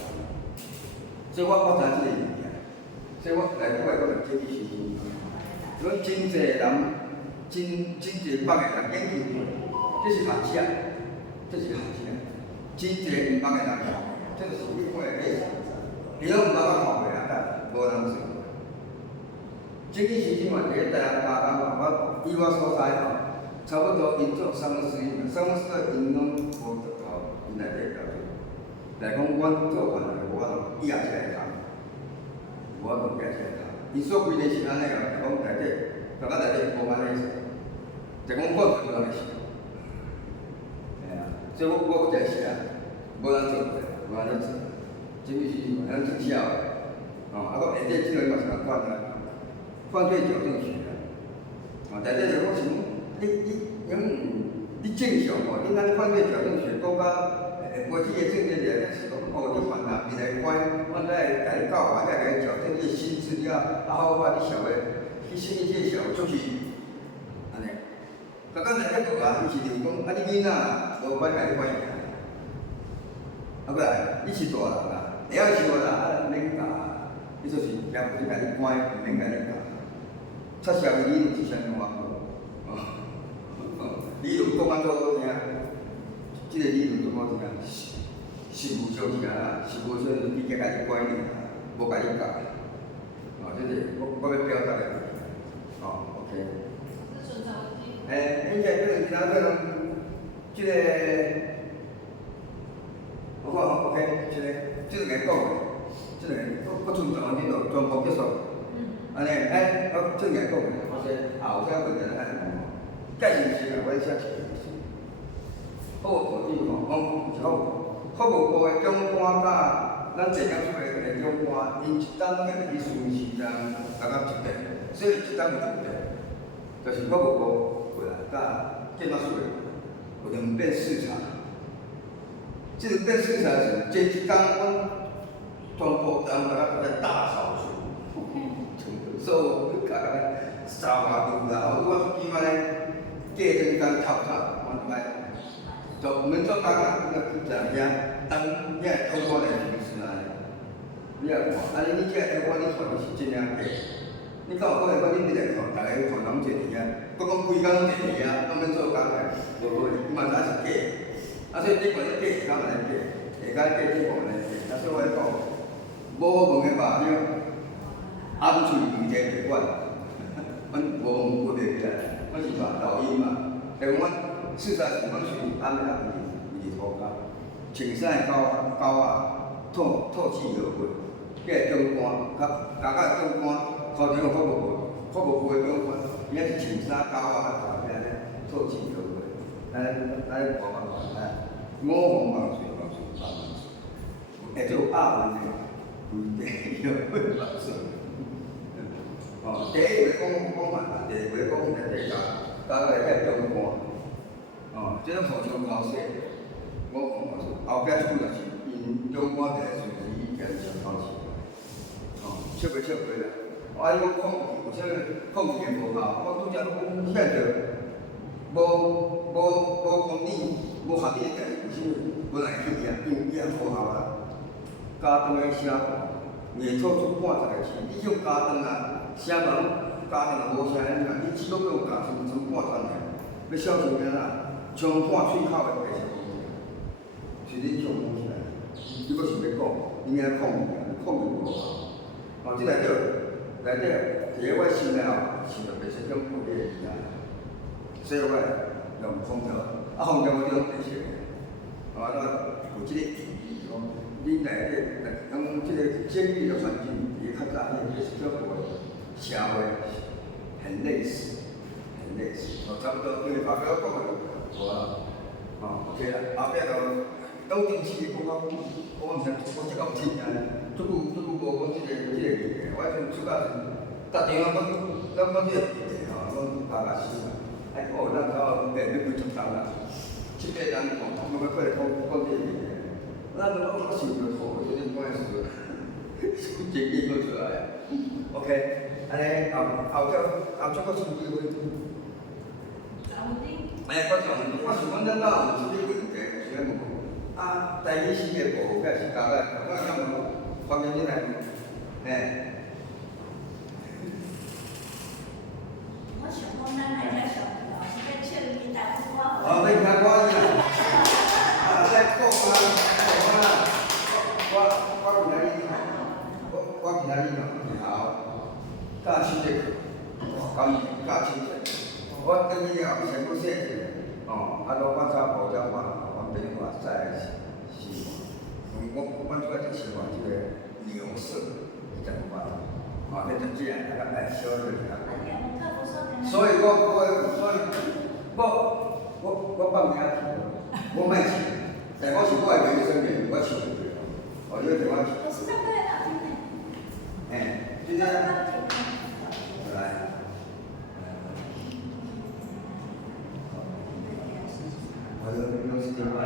所以我知即个物件。所以我内底我会讲经济时事，所以真济人，真济帮个人研究过，这是学者，真济毋捌个人，这是你看的历史，伊拢毋捌我看过啊，但无人做。经济时事嘛，第一台湾加工嘛，以我所知差不多因做商事因因拢无得到因内底标准。来讲，阮做饭的，我以后才会讲。我讲起来，伊所规定是安尼个，讲内底，大家内底无安尼做，就讲我做安尼是，所以我有在写，无人做过，无安尼做，经济是咱从小个，啊，个下底即个嘛是共款啊，犯罪矫正学啊，内底就我想，你正常你安尼犯罪矫正学讲到每天的正经的，是讲哦，你烦恼，你来乖，我来甲你教，我来甲你矫正你的心智了，好我你晓得，你心里这晓出去，安尼。刚刚来个无啊，伊是就是讲，啊你囡仔无法甲你管伊啊，啊过来，你是大人啦，会晓是大人，啊免教，你就是也无去甲你管，毋免甲你教。出社会理论是啥物啊？理论讲安怎好听？即个理论讲好听，实务上是啊，实务上是直接甲你管你啊，无甲你教。哦，这是我要表达的。哦 ，OK。是纯常问题。应该就是其他可能，即个，我看 OK， 即个来讲，即个我存在问题就全部结束。安尼，我正来讲，我说后生问题来问我，介绍时间我写一个。服务部长吼，讲服务部的长官甲咱济业处的长官，因一单个去巡视人，大家一点，所以一单有一点，就是服务部过来甲建业处的有两遍视察。这两遍视察是这一天，阮全部人来大扫除，所有甲沙发布啦，我今摆过两天透透，我来。就我们做刚刚那个讲呀，当你也透过来平时啊，你也看，啊你这个透过你看是真正假，你敢有可能讲你一来看，大家看拢坐伫遐，我讲规工坐伫遐，我们做工的，无，伊嘛知是假，啊所以你看你假，敢嘛来假，下摆假你看来假，啊所以我讲，无问的爸娘，暗喙二者袂管，阮无问不袂起来，我是话抖音嘛，但阮。视察是讲是安尼啊，伊涂骹，穿衫狗啊，吐气而回，迄个长官，甲长官，考虑个服务部的长官，伊也是穿衫狗啊，安尼吐气而回，咱无办法，五方万岁，会做8分的，规地要万岁。哦，第一回讲嘛，第二回讲第加个迄长官。哦，即种互相交涉，我讲嘛是，后壁主要是因长官在顺时意见上交涉，哦，笑袂啦？啊，伊讲抗议，有啥抗议个无效，我拄则讲现在无公理、无合理个代志，为啥物本来去啊？因伊也无效啊，加长个写法，未错出半十个字，你用加长啊，写人加长也无啥样啊，你只不过用加长半段尔，要小心点啦。像看喙口的白色是恁上讲起来，你阁是要讲，你应该抗议啊，抗议无效。哦，即内底第一我心内后是着白色种破裂的字啊，所以我用封条，封条我就用白色的，哦，有即个意义讲，你内底用即个监狱的环境，比较早迄个是叫做社会很类似，哦，差不多，因为后壁我讲的。无啊，哦 ，OK 啦，后壁就当定时讲我毋知我即个有听啊，足久无讲即个议题，我先出到逐场讲即个议题吼，讲打死啦，哦，咱到变要几十人啦，7、8人讲，我要过来讲即个议题，咱我想着好，有点关系，真经过出来啊 ，OK， 安尼后出个数据会。我想讲咱哪有出个问题，有啥问？啊，台语系的部该是交代，我想问，方面你来，我想讲，咱来遮上头是要唱伊台湾歌。哦，你听歌呀？啊，在讲啊，我今仔日好，教亲戚，教亲戚。我等于后先不写一个，哦，啊，我查报章我变化再是，我主要是希望这个牛色比较不发达，哦，那就这样，大家来小一点。所以我报名去，我卖钱，但我是我的原生人，我请不了，哦，你要电话去。我13个月了，今年。今天来。我有时间买，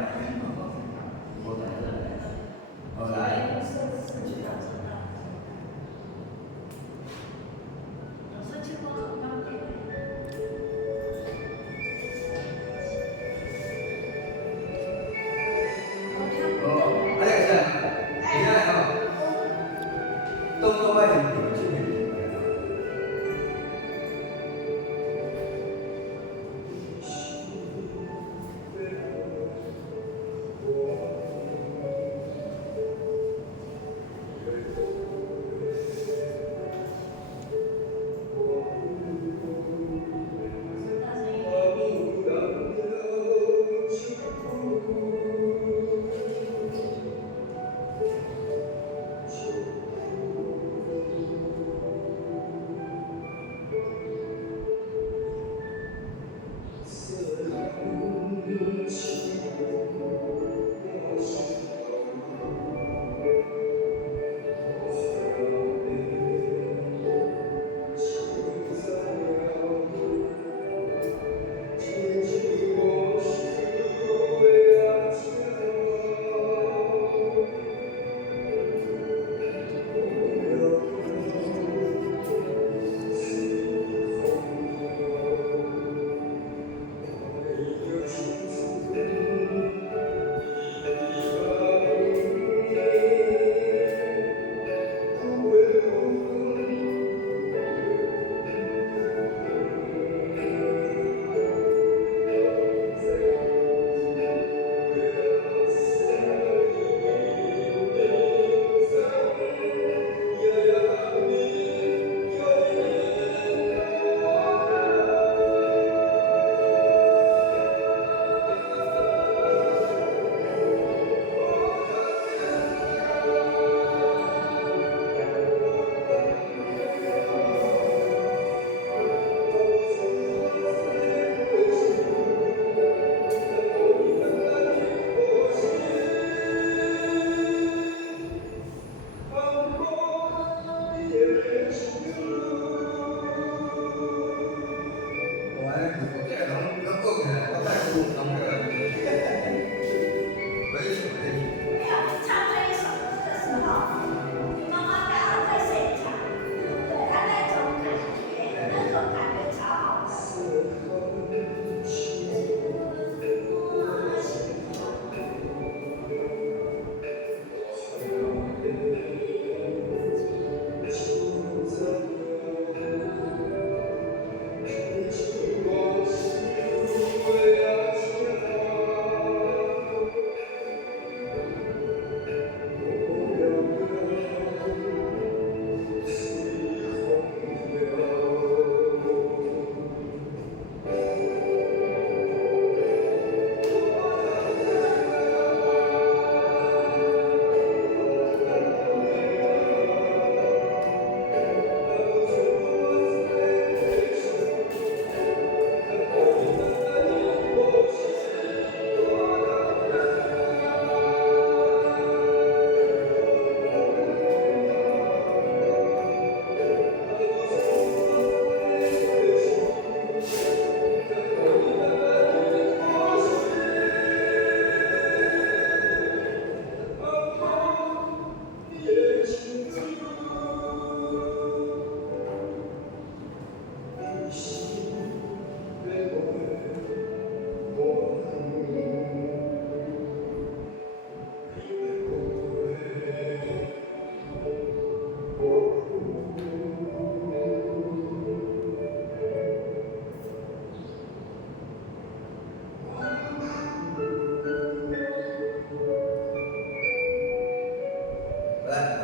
来，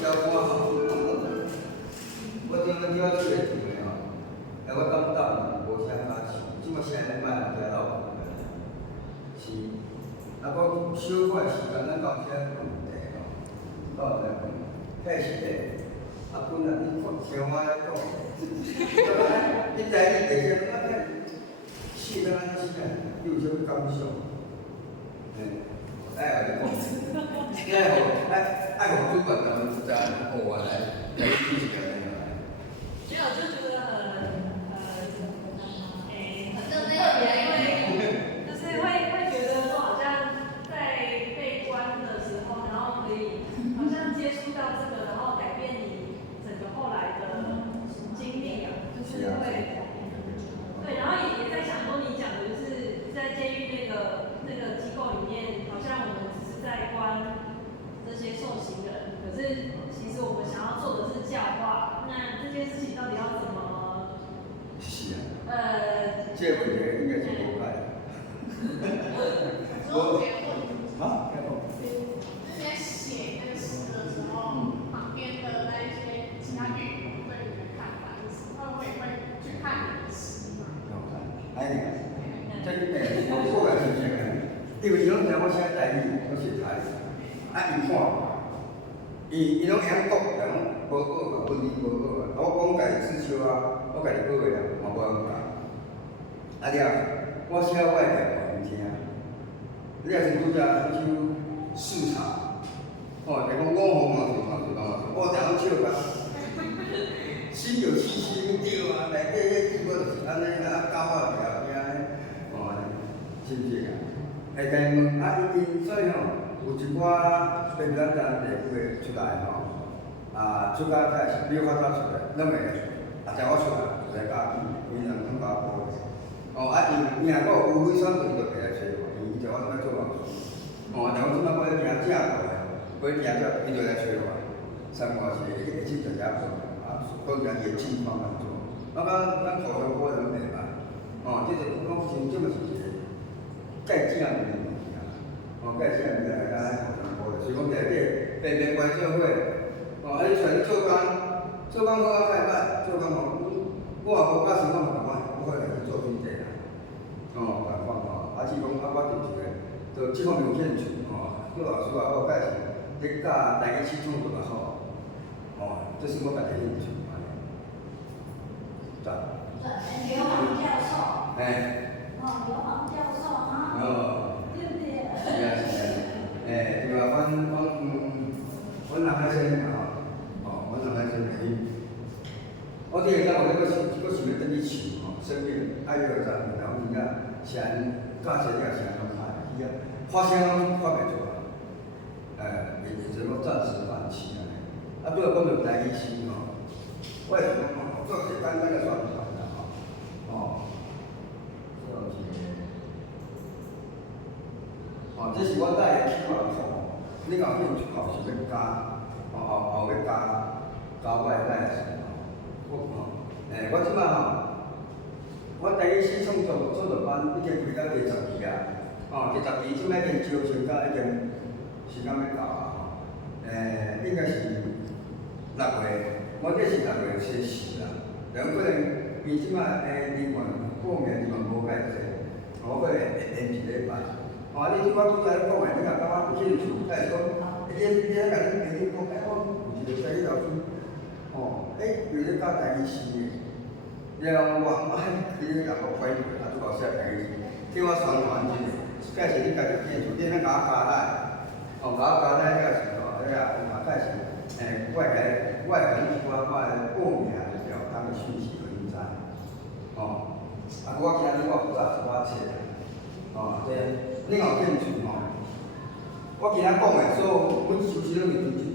交关吼，我今仔日出来住的吼，我感觉无啥假是，即摆现在买家老婆是，啊，我小可时间咱到遮问题吼，到来问，迄是的，啊，本来你看听我来讲，你知你第些怎啊？死到安尼死啊，你有啥物感想？爱互你讲，爱互主管他们知道我来，来支持个人来。没有，就觉得很特别，因为就是会觉得说，好像在被关的时候，然后可以好像接触到这个，然后改变你整个后来的经历啊，就是会。对，然后也在想说，你讲的就是在监狱那个机构里面，好像我们只是在关这些受刑人，可是其实我们想要做的是教化。那这件事情到底要怎么？是啊。这个问题应该是无解。我结婚。啊？结婚。之前写那个诗的时候，旁边的那一些其他狱友对你的看法，就是会不会去看你的诗？哎呀，这个我个是这样，因为伊拢知我写台语，我写台语，啊伊看，伊拢会晓讲，但讲无好嘛，文字无好啊。我讲家己刺绣啊，我家己学的啊，嘛无晓教。啊了，我写我会念互因听。你若是拄则迄首市场，哦，就讲5号嘛，我定拢笑甲。心有戚戚对啊，内底迄字我就是安尼啊，狗仔后壁哦，是毋是啊？会甲伊问啊，因所以吼，有一寡平常咱地区出来吼，啊，出家开始，比如较早出来，咱袂啊，只我出来就来教伊，伊人肯教我。哦，啊，伊若个有非选题就会来找我，伊就我怎做老师。哦，但我即摆我咧听正道的，我咧听着，伊就来找我，三外是会去参加课。可能也情况来做，咱口头可能袂歹，哦，这个讲真，这个是一个介正的问题啊，哦，介正的大家口头无的，所以讲第一，平平关社会，哦，啊你出来做工好啊歹歹，做工吼，我也无假想我嘛共款，我可能去做经济啦，哦，共款吼，啊，只讲我就是一个，就这方面有兴趣，哦，做老师也好，介是你教台语系统就较好，哦，这是我家己兴趣。刘航教授。哎。哦，刘航教授啊。哦。对不对？是啊是啊，对啊，阮人海生嘛吼，阮人海生美我第二天我想要等你唱吼，生命爱乐章，然后人家先教学了先拢拍，伊啊发声拢发袂出来，变成我暂时放弃安尼。啊，拄啊讲到台语诗吼，我会讲吼，做一简单的宣传啦吼，哦，做一个，哦，这是我带的计划吼，你若兴趣吼是要加，后要加我的带是吼，我即摆吼，我台语诗创作到班已经开到第10期啊，哦，第10期即摆已经招生到已经时间要到啊吼，应该是6月。我这是6月初4啦，然后可能伊即摆人员报名人员无介济，我可能延一礼拜。哦，你即摆拄才讲的，你若感觉有兴趣，但是讲，你甲恁朋友讲，我有一个台语老师，哦，有咧教台语诗的，然后我伊咧也无反馈，啊，拄好写台语诗，叫我宣传一下，介绍你家己兴趣，你咱甲我加来，哦，甲我加来，介绍哦，你啊，介绍，我会甲你我的报名条当的讯息互恁知，哦，啊，我今日我负责一寡册，哦，这你若有兴趣吼，我今仔讲的所有，阮收集了物件。